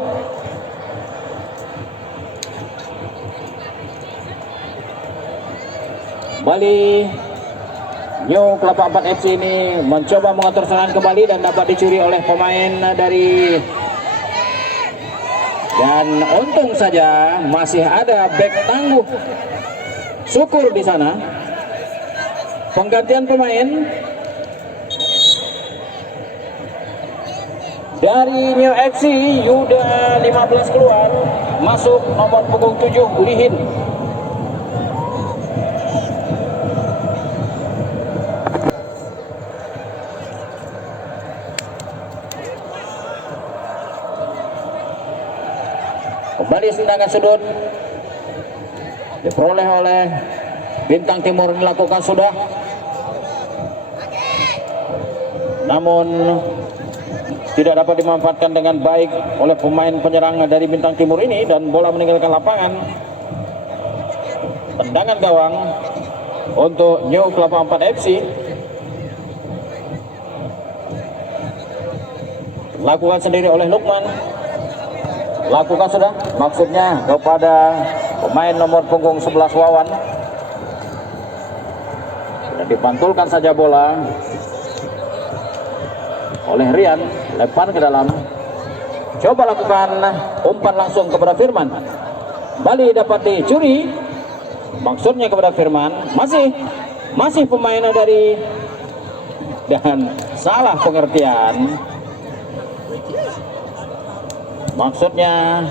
Kembali New Kelapa 4 FC ini mencoba mengatur serangan kembali dan dapat dicuri oleh pemain dari, dan untung saja masih ada back tangguh Syukur di sana. Penggantian pemain dari New FC, Yuda 15 keluar, masuk nomor punggung 7 Lihin. Kembali tendangan sudut diperoleh oleh Bintang Timur, dilakukan sudah, namun tidak dapat dimanfaatkan dengan baik oleh pemain penyerang dari Bintang Timur ini dan bola meninggalkan lapangan. Tendangan gawang untuk New Kelapa 4 FC. Lakukan sendiri oleh Lukman. Lakukan sudah, maksudnya kepada pemain nomor punggung 11 Wawan. Sudah dipantulkan saja bola oleh Rian, lempar ke dalam. Coba lakukan umpan langsung kepada Firman. Kembali dapat dicuri, maksudnya kepada Firman. Masih pemain dari, dan salah pengertian. Maksudnya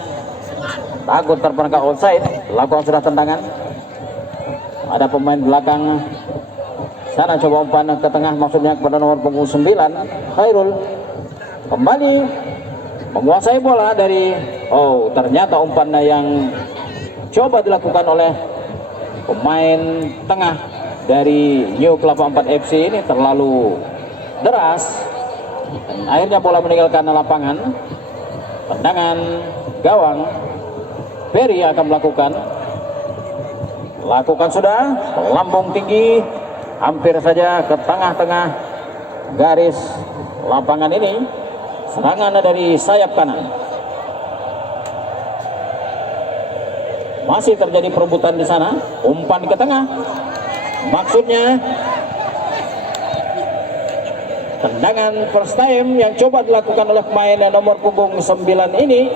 takut terperangkap offside. Lakukan sudah tendangan. Ada pemain belakang sana, coba umpan ke tengah, maksudnya kepada nomor punggung 9 Khairul. Kembali menguasai bola dari, ternyata umpan yang coba dilakukan oleh pemain tengah dari New Kelapa 4 FC ini terlalu deras dan akhirnya bola meninggalkan lapangan. Tendangan gawang, Ferry akan lakukan sudah, melambung tinggi, hampir saja ke tengah-tengah garis lapangan ini. Serangan dari sayap kanan, masih terjadi perebutan di sana. Umpan ke tengah, Maksudnya tendangan first time yang coba dilakukan oleh pemain nomor punggung 9 ini,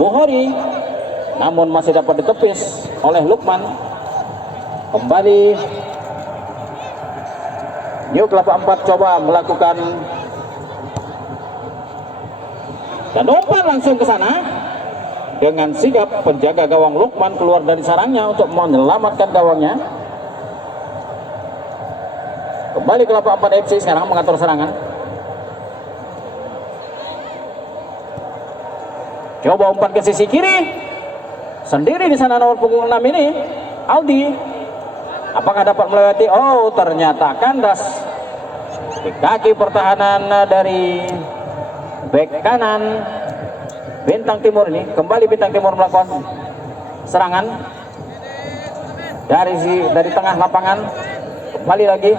Bukhari, namun masih dapat ditepis oleh Lukman. Kembali New Kelapa 4 coba melakukan dan umpan langsung ke sana. Dengan sigap penjaga gawang Lukman keluar dari sarangnya untuk menyelamatkan gawangnya. Kembali Kelapa 4 FC sekarang mengatur serangan. Coba umpan ke sisi kiri. Sendiri di sana nomor punggung 6 ini, Aldi. Apakah dapat melewati? Oh, ternyata kandas di kaki pertahanan dari bek kanan Bintang Timur ini. Kembali Bintang Timur melakukan serangan dari tengah lapangan. Kembali lagi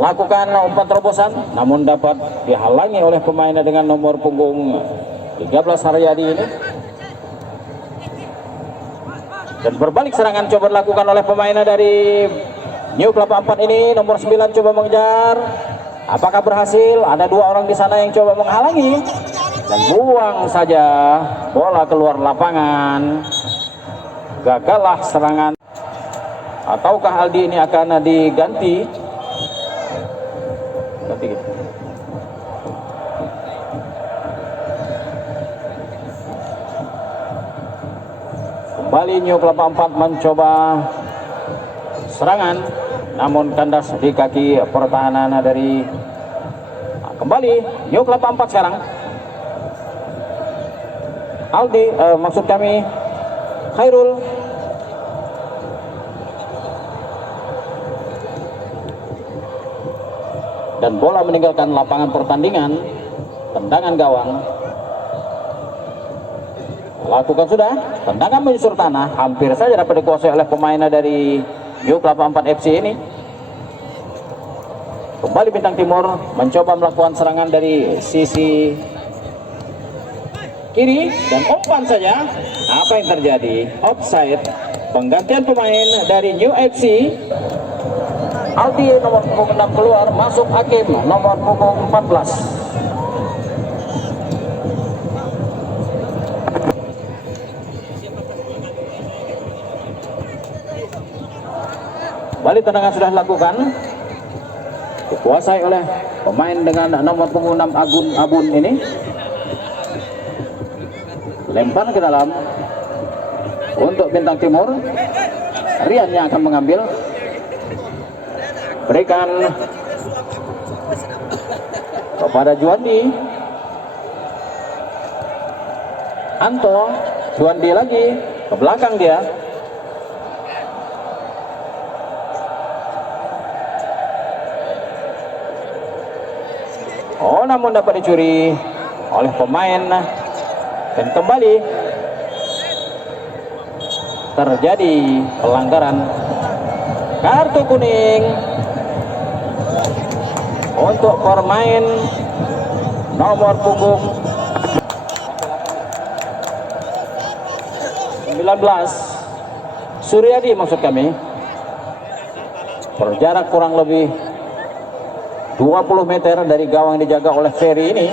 lakukan umpan terobosan, namun dapat dihalangi oleh pemain dengan nomor punggung 13 Haryadi ini. Dan berbalik serangan coba dilakukan oleh pemain dari New Kelapa 4 ini. Nomor 9 coba mengejar. Apakah berhasil? Ada dua orang di sana yang coba menghalangi. Dan buang saja bola keluar lapangan. Gagallah serangan. Ataukah Aldi ini akan diganti? Ganti gitu. Kembali New Kelapa 4 mencoba serangan, namun kandas di kaki pertahanan dari kembali New Kelapa 4 sekarang. Aldi, maksud kami Khairul. Dan bola meninggalkan lapangan pertandingan. Tendangan gawang. Lakukan sudah, tendangan menyusur tanah, hampir saja dapat dikuasai oleh pemain dari New Kelapa 4 FC ini. Kembali Bintang Timur mencoba melakukan serangan dari sisi kiri dan umpan saja. Apa yang terjadi? Offside. Penggantian pemain dari New FC. Aldi nomor punggung 6 keluar, masuk Hakim nomor punggung 14. Kembali tendangan sudah dilakukan, dikuasai oleh pemain dengan nomor punggung 6 Abun ini. Lempar ke dalam untuk Bintang Timur. Rian yang akan mengambil. Berikan kepada Juandi. Anto, Juandi lagi ke belakang dia. Oh, namun dapat dicuri oleh pemain. Dan kembali terjadi pelanggaran kartu kuning untuk pemain nomor punggung 19 Suryadi, maksud kami. Berjarak kurang lebih 20 meter dari gawang yang dijaga oleh Ferry ini.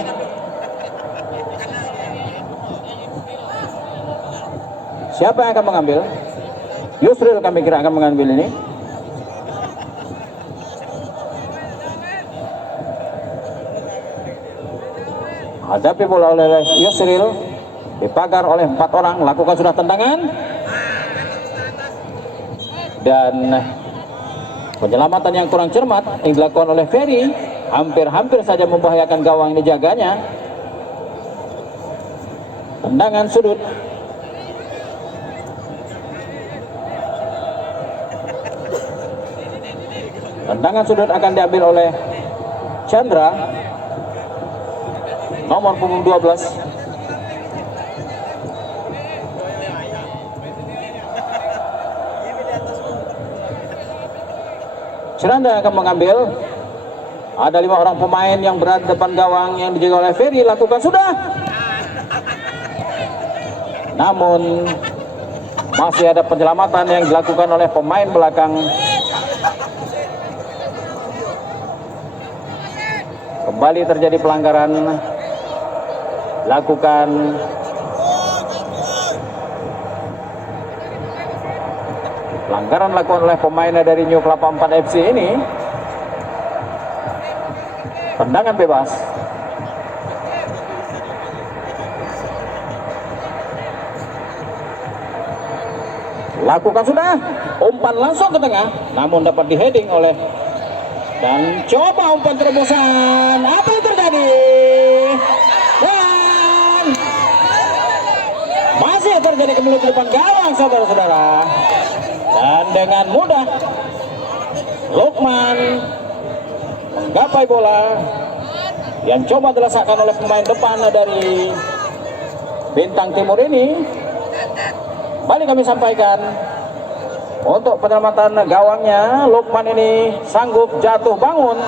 Siapa yang akan mengambil? Yusril kami kira akan mengambil ini. Hadapi bola oleh Yusril, dipagar oleh 4 orang. Lakukan sudah tendangan dan penyelamatan yang kurang cermat yang dilakukan oleh Ferry, hampir saja membahayakan gawang yang dijaganya. Tendangan sudut. Tendangan sudut akan diambil oleh Chandra nomor punggung 12. Chandra akan mengambil. Ada 5 orang pemain yang berada di depan gawang yang dijaga oleh Ferry. Lakukan sudah, namun masih ada penyelamatan yang dilakukan oleh pemain belakang kembali terjadi pelanggaran. Lakukan pelanggaran oleh pemain dari New Kelapa 4 FC ini. Tendangan bebas. Lakukan sudah, umpan langsung ke tengah, namun dapat diheading oleh, dan coba umpan terobosan. Apa yang terjadi? Dan masih terjadi kemulut di depan gawang, saudara-saudara. Dan dengan mudah Lukman menggapai bola yang coba diletakkan oleh pemain depan dari Bintang Timur ini. Kembali kami sampaikan, untuk penyelamatan gawangnya, Lukman ini sanggup jatuh bangun.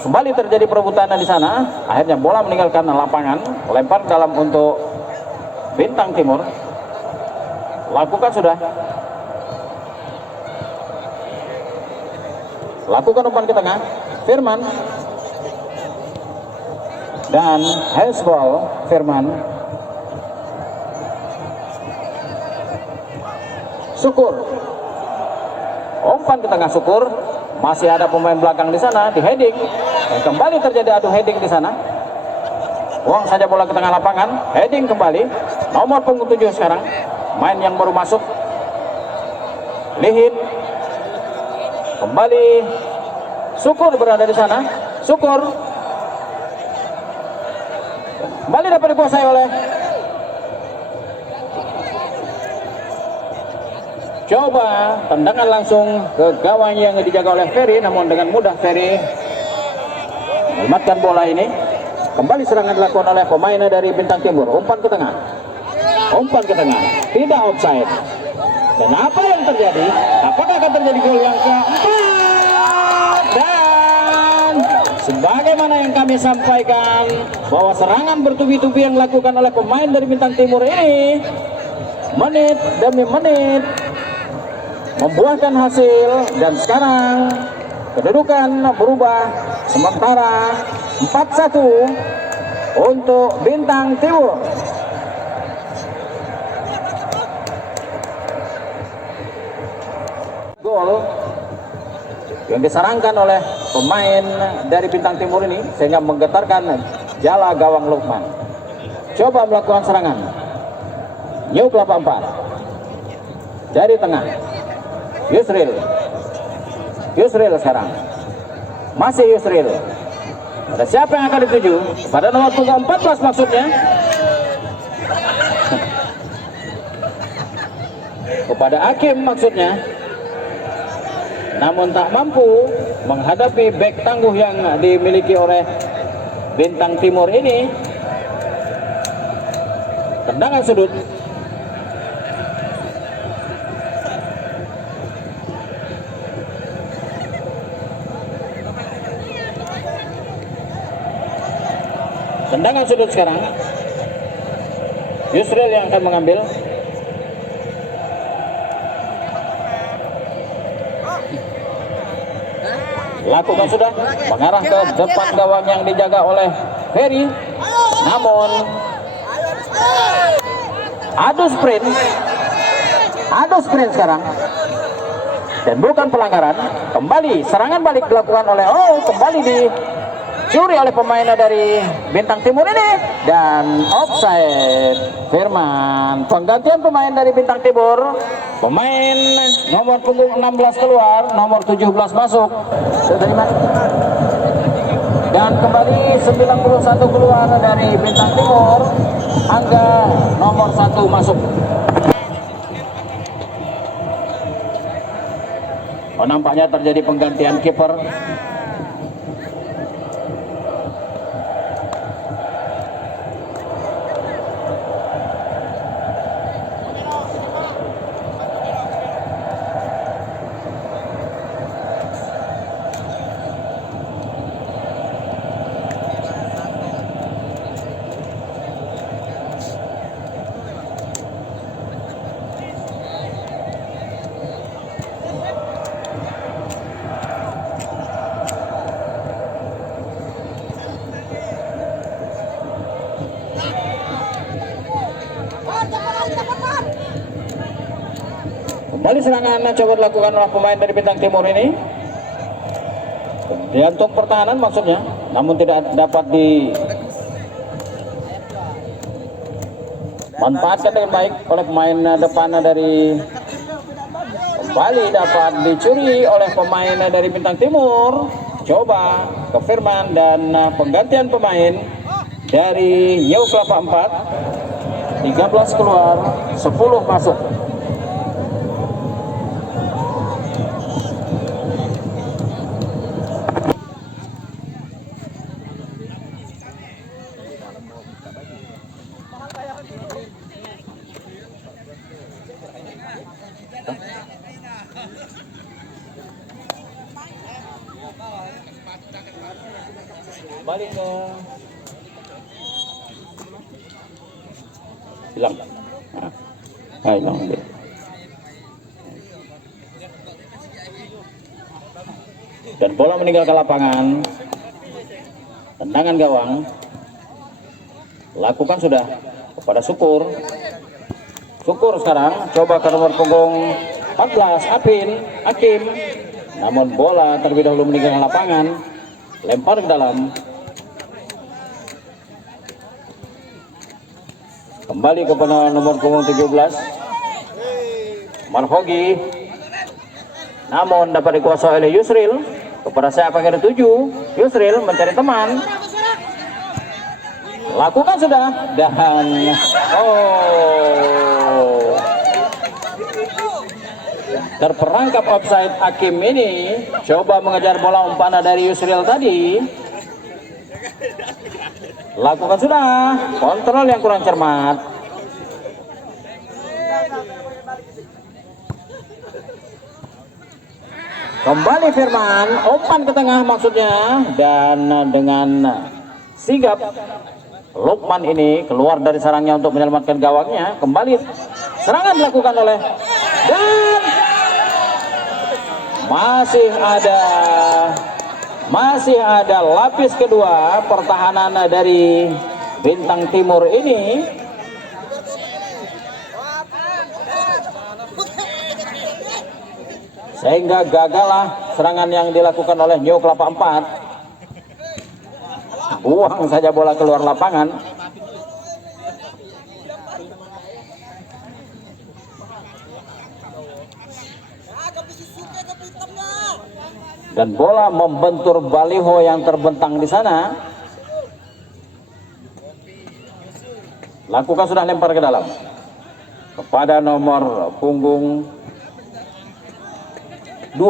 Kembali terjadi perebutan di sana. Akhirnya bola meninggalkan lapangan, lempar dalam untuk Bintang Timur. Lakukan sudah. Lakukan umpan ke tengah, Firman. Dan handsball Firman. Syukur, umpan ke tengah Syukur, masih ada pemain belakang di sana, di heading, dan kembali terjadi adu heading di sana. Buang saja bola ke tengah lapangan, heading kembali, nomor punggung 7 sekarang, main yang baru masuk, Lihin, kembali, Syukur berada di sana, Syukur, kembali dapat dikuasai oleh. Coba tendangan langsung ke gawang yang dijaga oleh Ferry, namun dengan mudah Ferry menyelamatkan bola ini. Kembali serangan dilakukan oleh pemain dari Bintang Timur. Umpan ke tengah, umpan ke tengah, tidak offside. Dan apa yang terjadi? Apakah akan terjadi gol yang keempat? Dan sebagaimana yang kami sampaikan, bahwa serangan bertubi-tubi yang dilakukan oleh pemain dari Bintang Timur ini, menit demi menit membuahkan hasil, dan sekarang kedudukan berubah sementara 4-1 untuk Bintang Timur. Gol yang disarankan oleh pemain dari Bintang Timur ini sehingga menggetarkan jala gawang Lukman. Coba melakukan serangan New Kelapa 4 dari tengah, Yusril sekarang, masih Yusril. Ada siapa yang akan dituju? Pada nomor punggung 14 maksudnya. Kepada Hakim maksudnya. Namun tak mampu menghadapi bek tangguh yang dimiliki oleh Bintang Timur ini. Tendangan sudut. Tendangan sudut sekarang. Yusril yang akan mengambil. Lakukan sudah, mengarah ke depan gawang yang dijaga oleh Ferry. Namun adu sprint sekarang. Dan bukan pelanggaran. Kembali serangan balik dilakukan oleh kembali dicuri oleh pemain dari Bintang Timur ini, dan offside Firman. Penggantian pemain dari Bintang Timur, pemain nomor punggung 16 keluar, nomor 17 masuk. Dan kembali 91 keluar dari Bintang Timur, Angga nomor 1 masuk. Nampaknya terjadi penggantian kiper. Kembali serangan coba dilakukan oleh pemain dari Bintang Timur ini. Diantuk pertahanan maksudnya, namun tidak dapat dimanfaatkan dengan baik oleh pemain depan dari. Kembali dapat dicuri oleh pemain dari Bintang Timur. Coba ke Firman dan penggantian pemain dari New Kelapa 4. 13 keluar, 10 masuk. Balik ke hilang. Hilang dia. Dan bola meninggalkan lapangan. Tendangan gawang. Lakukan sudah kepada Syukur. Syukur sekarang coba ke nomor punggung 14 Hakim. Namun bola terlebih dahulu meninggalkan lapangan. Lempar ke dalam. Kembali kepada nomor punggung 17 Marhogi. Namun dapat dikuasai oleh Yusril. Kepada saya pakai 7. Yusril mencari teman. Lakukan sudah. Dan terperangkap offside Hakim ini. Coba mengejar bola umpan dari Yusril tadi. Lakukan sudah. Kontrol yang kurang cermat. Kembali Firman, umpan ke tengah maksudnya. Dan dengan sigap Lukman ini keluar dari sarangnya untuk menyelamatkan gawangnya. Kembali serangan dilakukan oleh, dan masih ada lapis kedua pertahanan dari Bintang Timur ini. Sehingga gagallah serangan yang dilakukan oleh New Kelapa 4. Buang saja bola keluar lapangan. Dan bola membentur baliho yang terbentang di sana. Lakukan sudah lempar ke dalam kepada nomor punggung 2.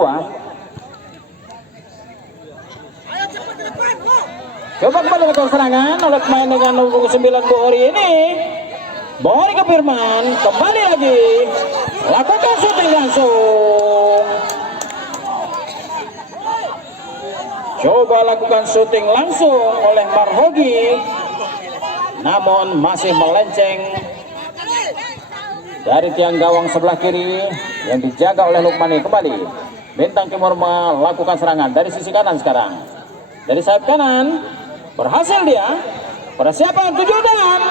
Coba kembali melakukan serangan oleh pemain dengan nomor 9 Bohori ini. Bohori ke Firman, kembali lagi. Lakukan syuting langsung. Coba lakukan syuting langsung oleh Marhogi. Namun masih melenceng dari tiang gawang sebelah kiri yang dijaga oleh Lukman ini. Kembali Bintang Timur melakukan serangan dari sisi kanan sekarang. Dari sayap kanan berhasil dia. Persiapan 7 dan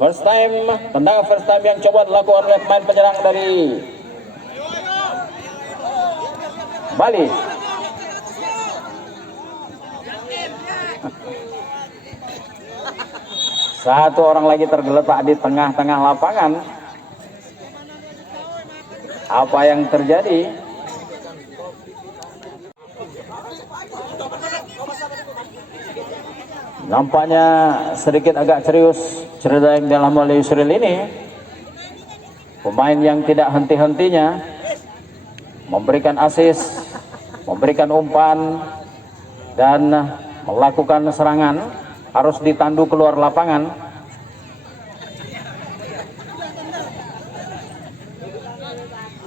first time, tendangan first time yang coba dilakukan oleh pemain penyerang dari Bali. Satu orang lagi tergeletak di tengah-tengah lapangan. Apa yang terjadi? Nampaknya sedikit agak serius cerita yang dalam oleh Yusril ini. Pemain yang tidak henti-hentinya memberikan assist, memberikan umpan, dan melakukan serangan harus ditandu keluar lapangan.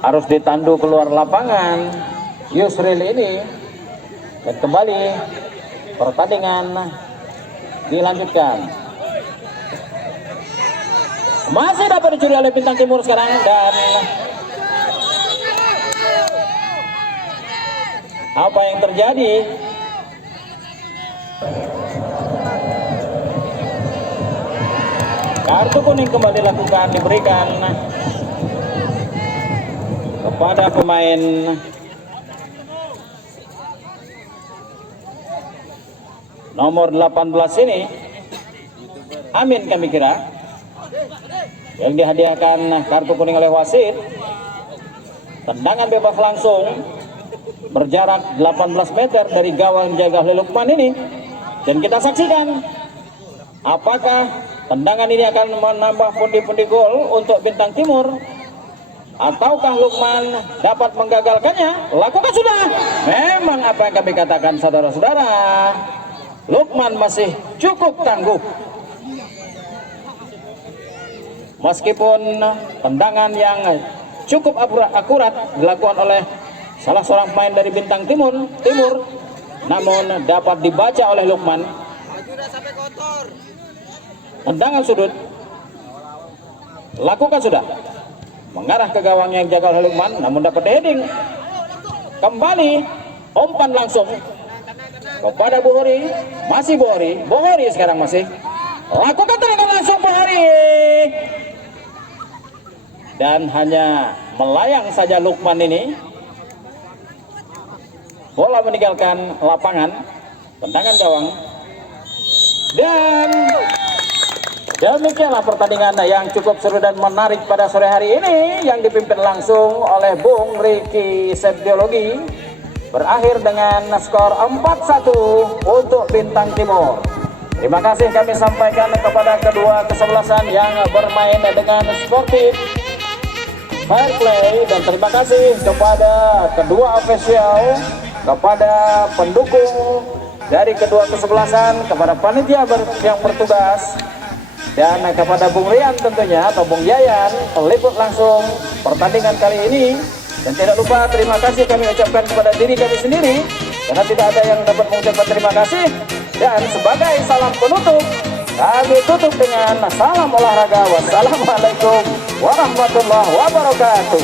Harus ditandu keluar lapangan Yusril ini. Dan kembali pertandingan dilanjutkan. Masih dapat dicuri oleh Bintang Timur sekarang. Dan apa yang terjadi? Kartu kuning kembali diberikan kepada pemain nomor 18 ini, Amin kami kira, yang dihadiahkan kartu kuning oleh wasit. Tendangan bebas langsung berjarak 18 meter dari gawang jaga oleh Lukman ini, dan kita saksikan apakah tendangan ini akan menambah pundi-pundi gol untuk Bintang Timur ataukah Lukman dapat menggagalkannya. Lakukan sudah. Memang apa yang kami katakan saudara-saudara, Lukman masih cukup tangguh. Meskipun tendangan yang cukup akurat dilakukan oleh salah seorang pemain dari Bintang Timur, namun dapat dibaca oleh Lukman. Tendangan sudut, lakukan sudah, mengarah ke gawang yang jaga oleh Lukman, namun dapat heading. Kembali umpan langsung kepada Buhori, masih Buhori sekarang masih lakukan tendangan langsung Buhori, dan hanya melayang saja Lukman ini. Bola meninggalkan lapangan, tendangan gawang, dan demikianlah pertandingan yang cukup seru dan menarik pada sore hari ini yang dipimpin langsung oleh Bung Riki Septiologi, berakhir dengan skor 4-1 untuk Bintang Timur. Terima kasih kami sampaikan kepada kedua kesebelasan yang bermain dengan sportif, fair play, dan terima kasih kepada kedua ofisial, kepada pendukung dari kedua kesebelasan, kepada panitia yang bertugas, dan kepada Bung Rian tentunya, atau Bung Yayan, peliput langsung pertandingan kali ini. Dan tidak lupa terima kasih kami ucapkan kepada diri kami sendiri, karena tidak ada yang dapat mengucapkan terima kasih. Dan sebagai salam penutup, kami tutup dengan salam olahraga. Wassalamualaikum warahmatullahi wabarakatuh.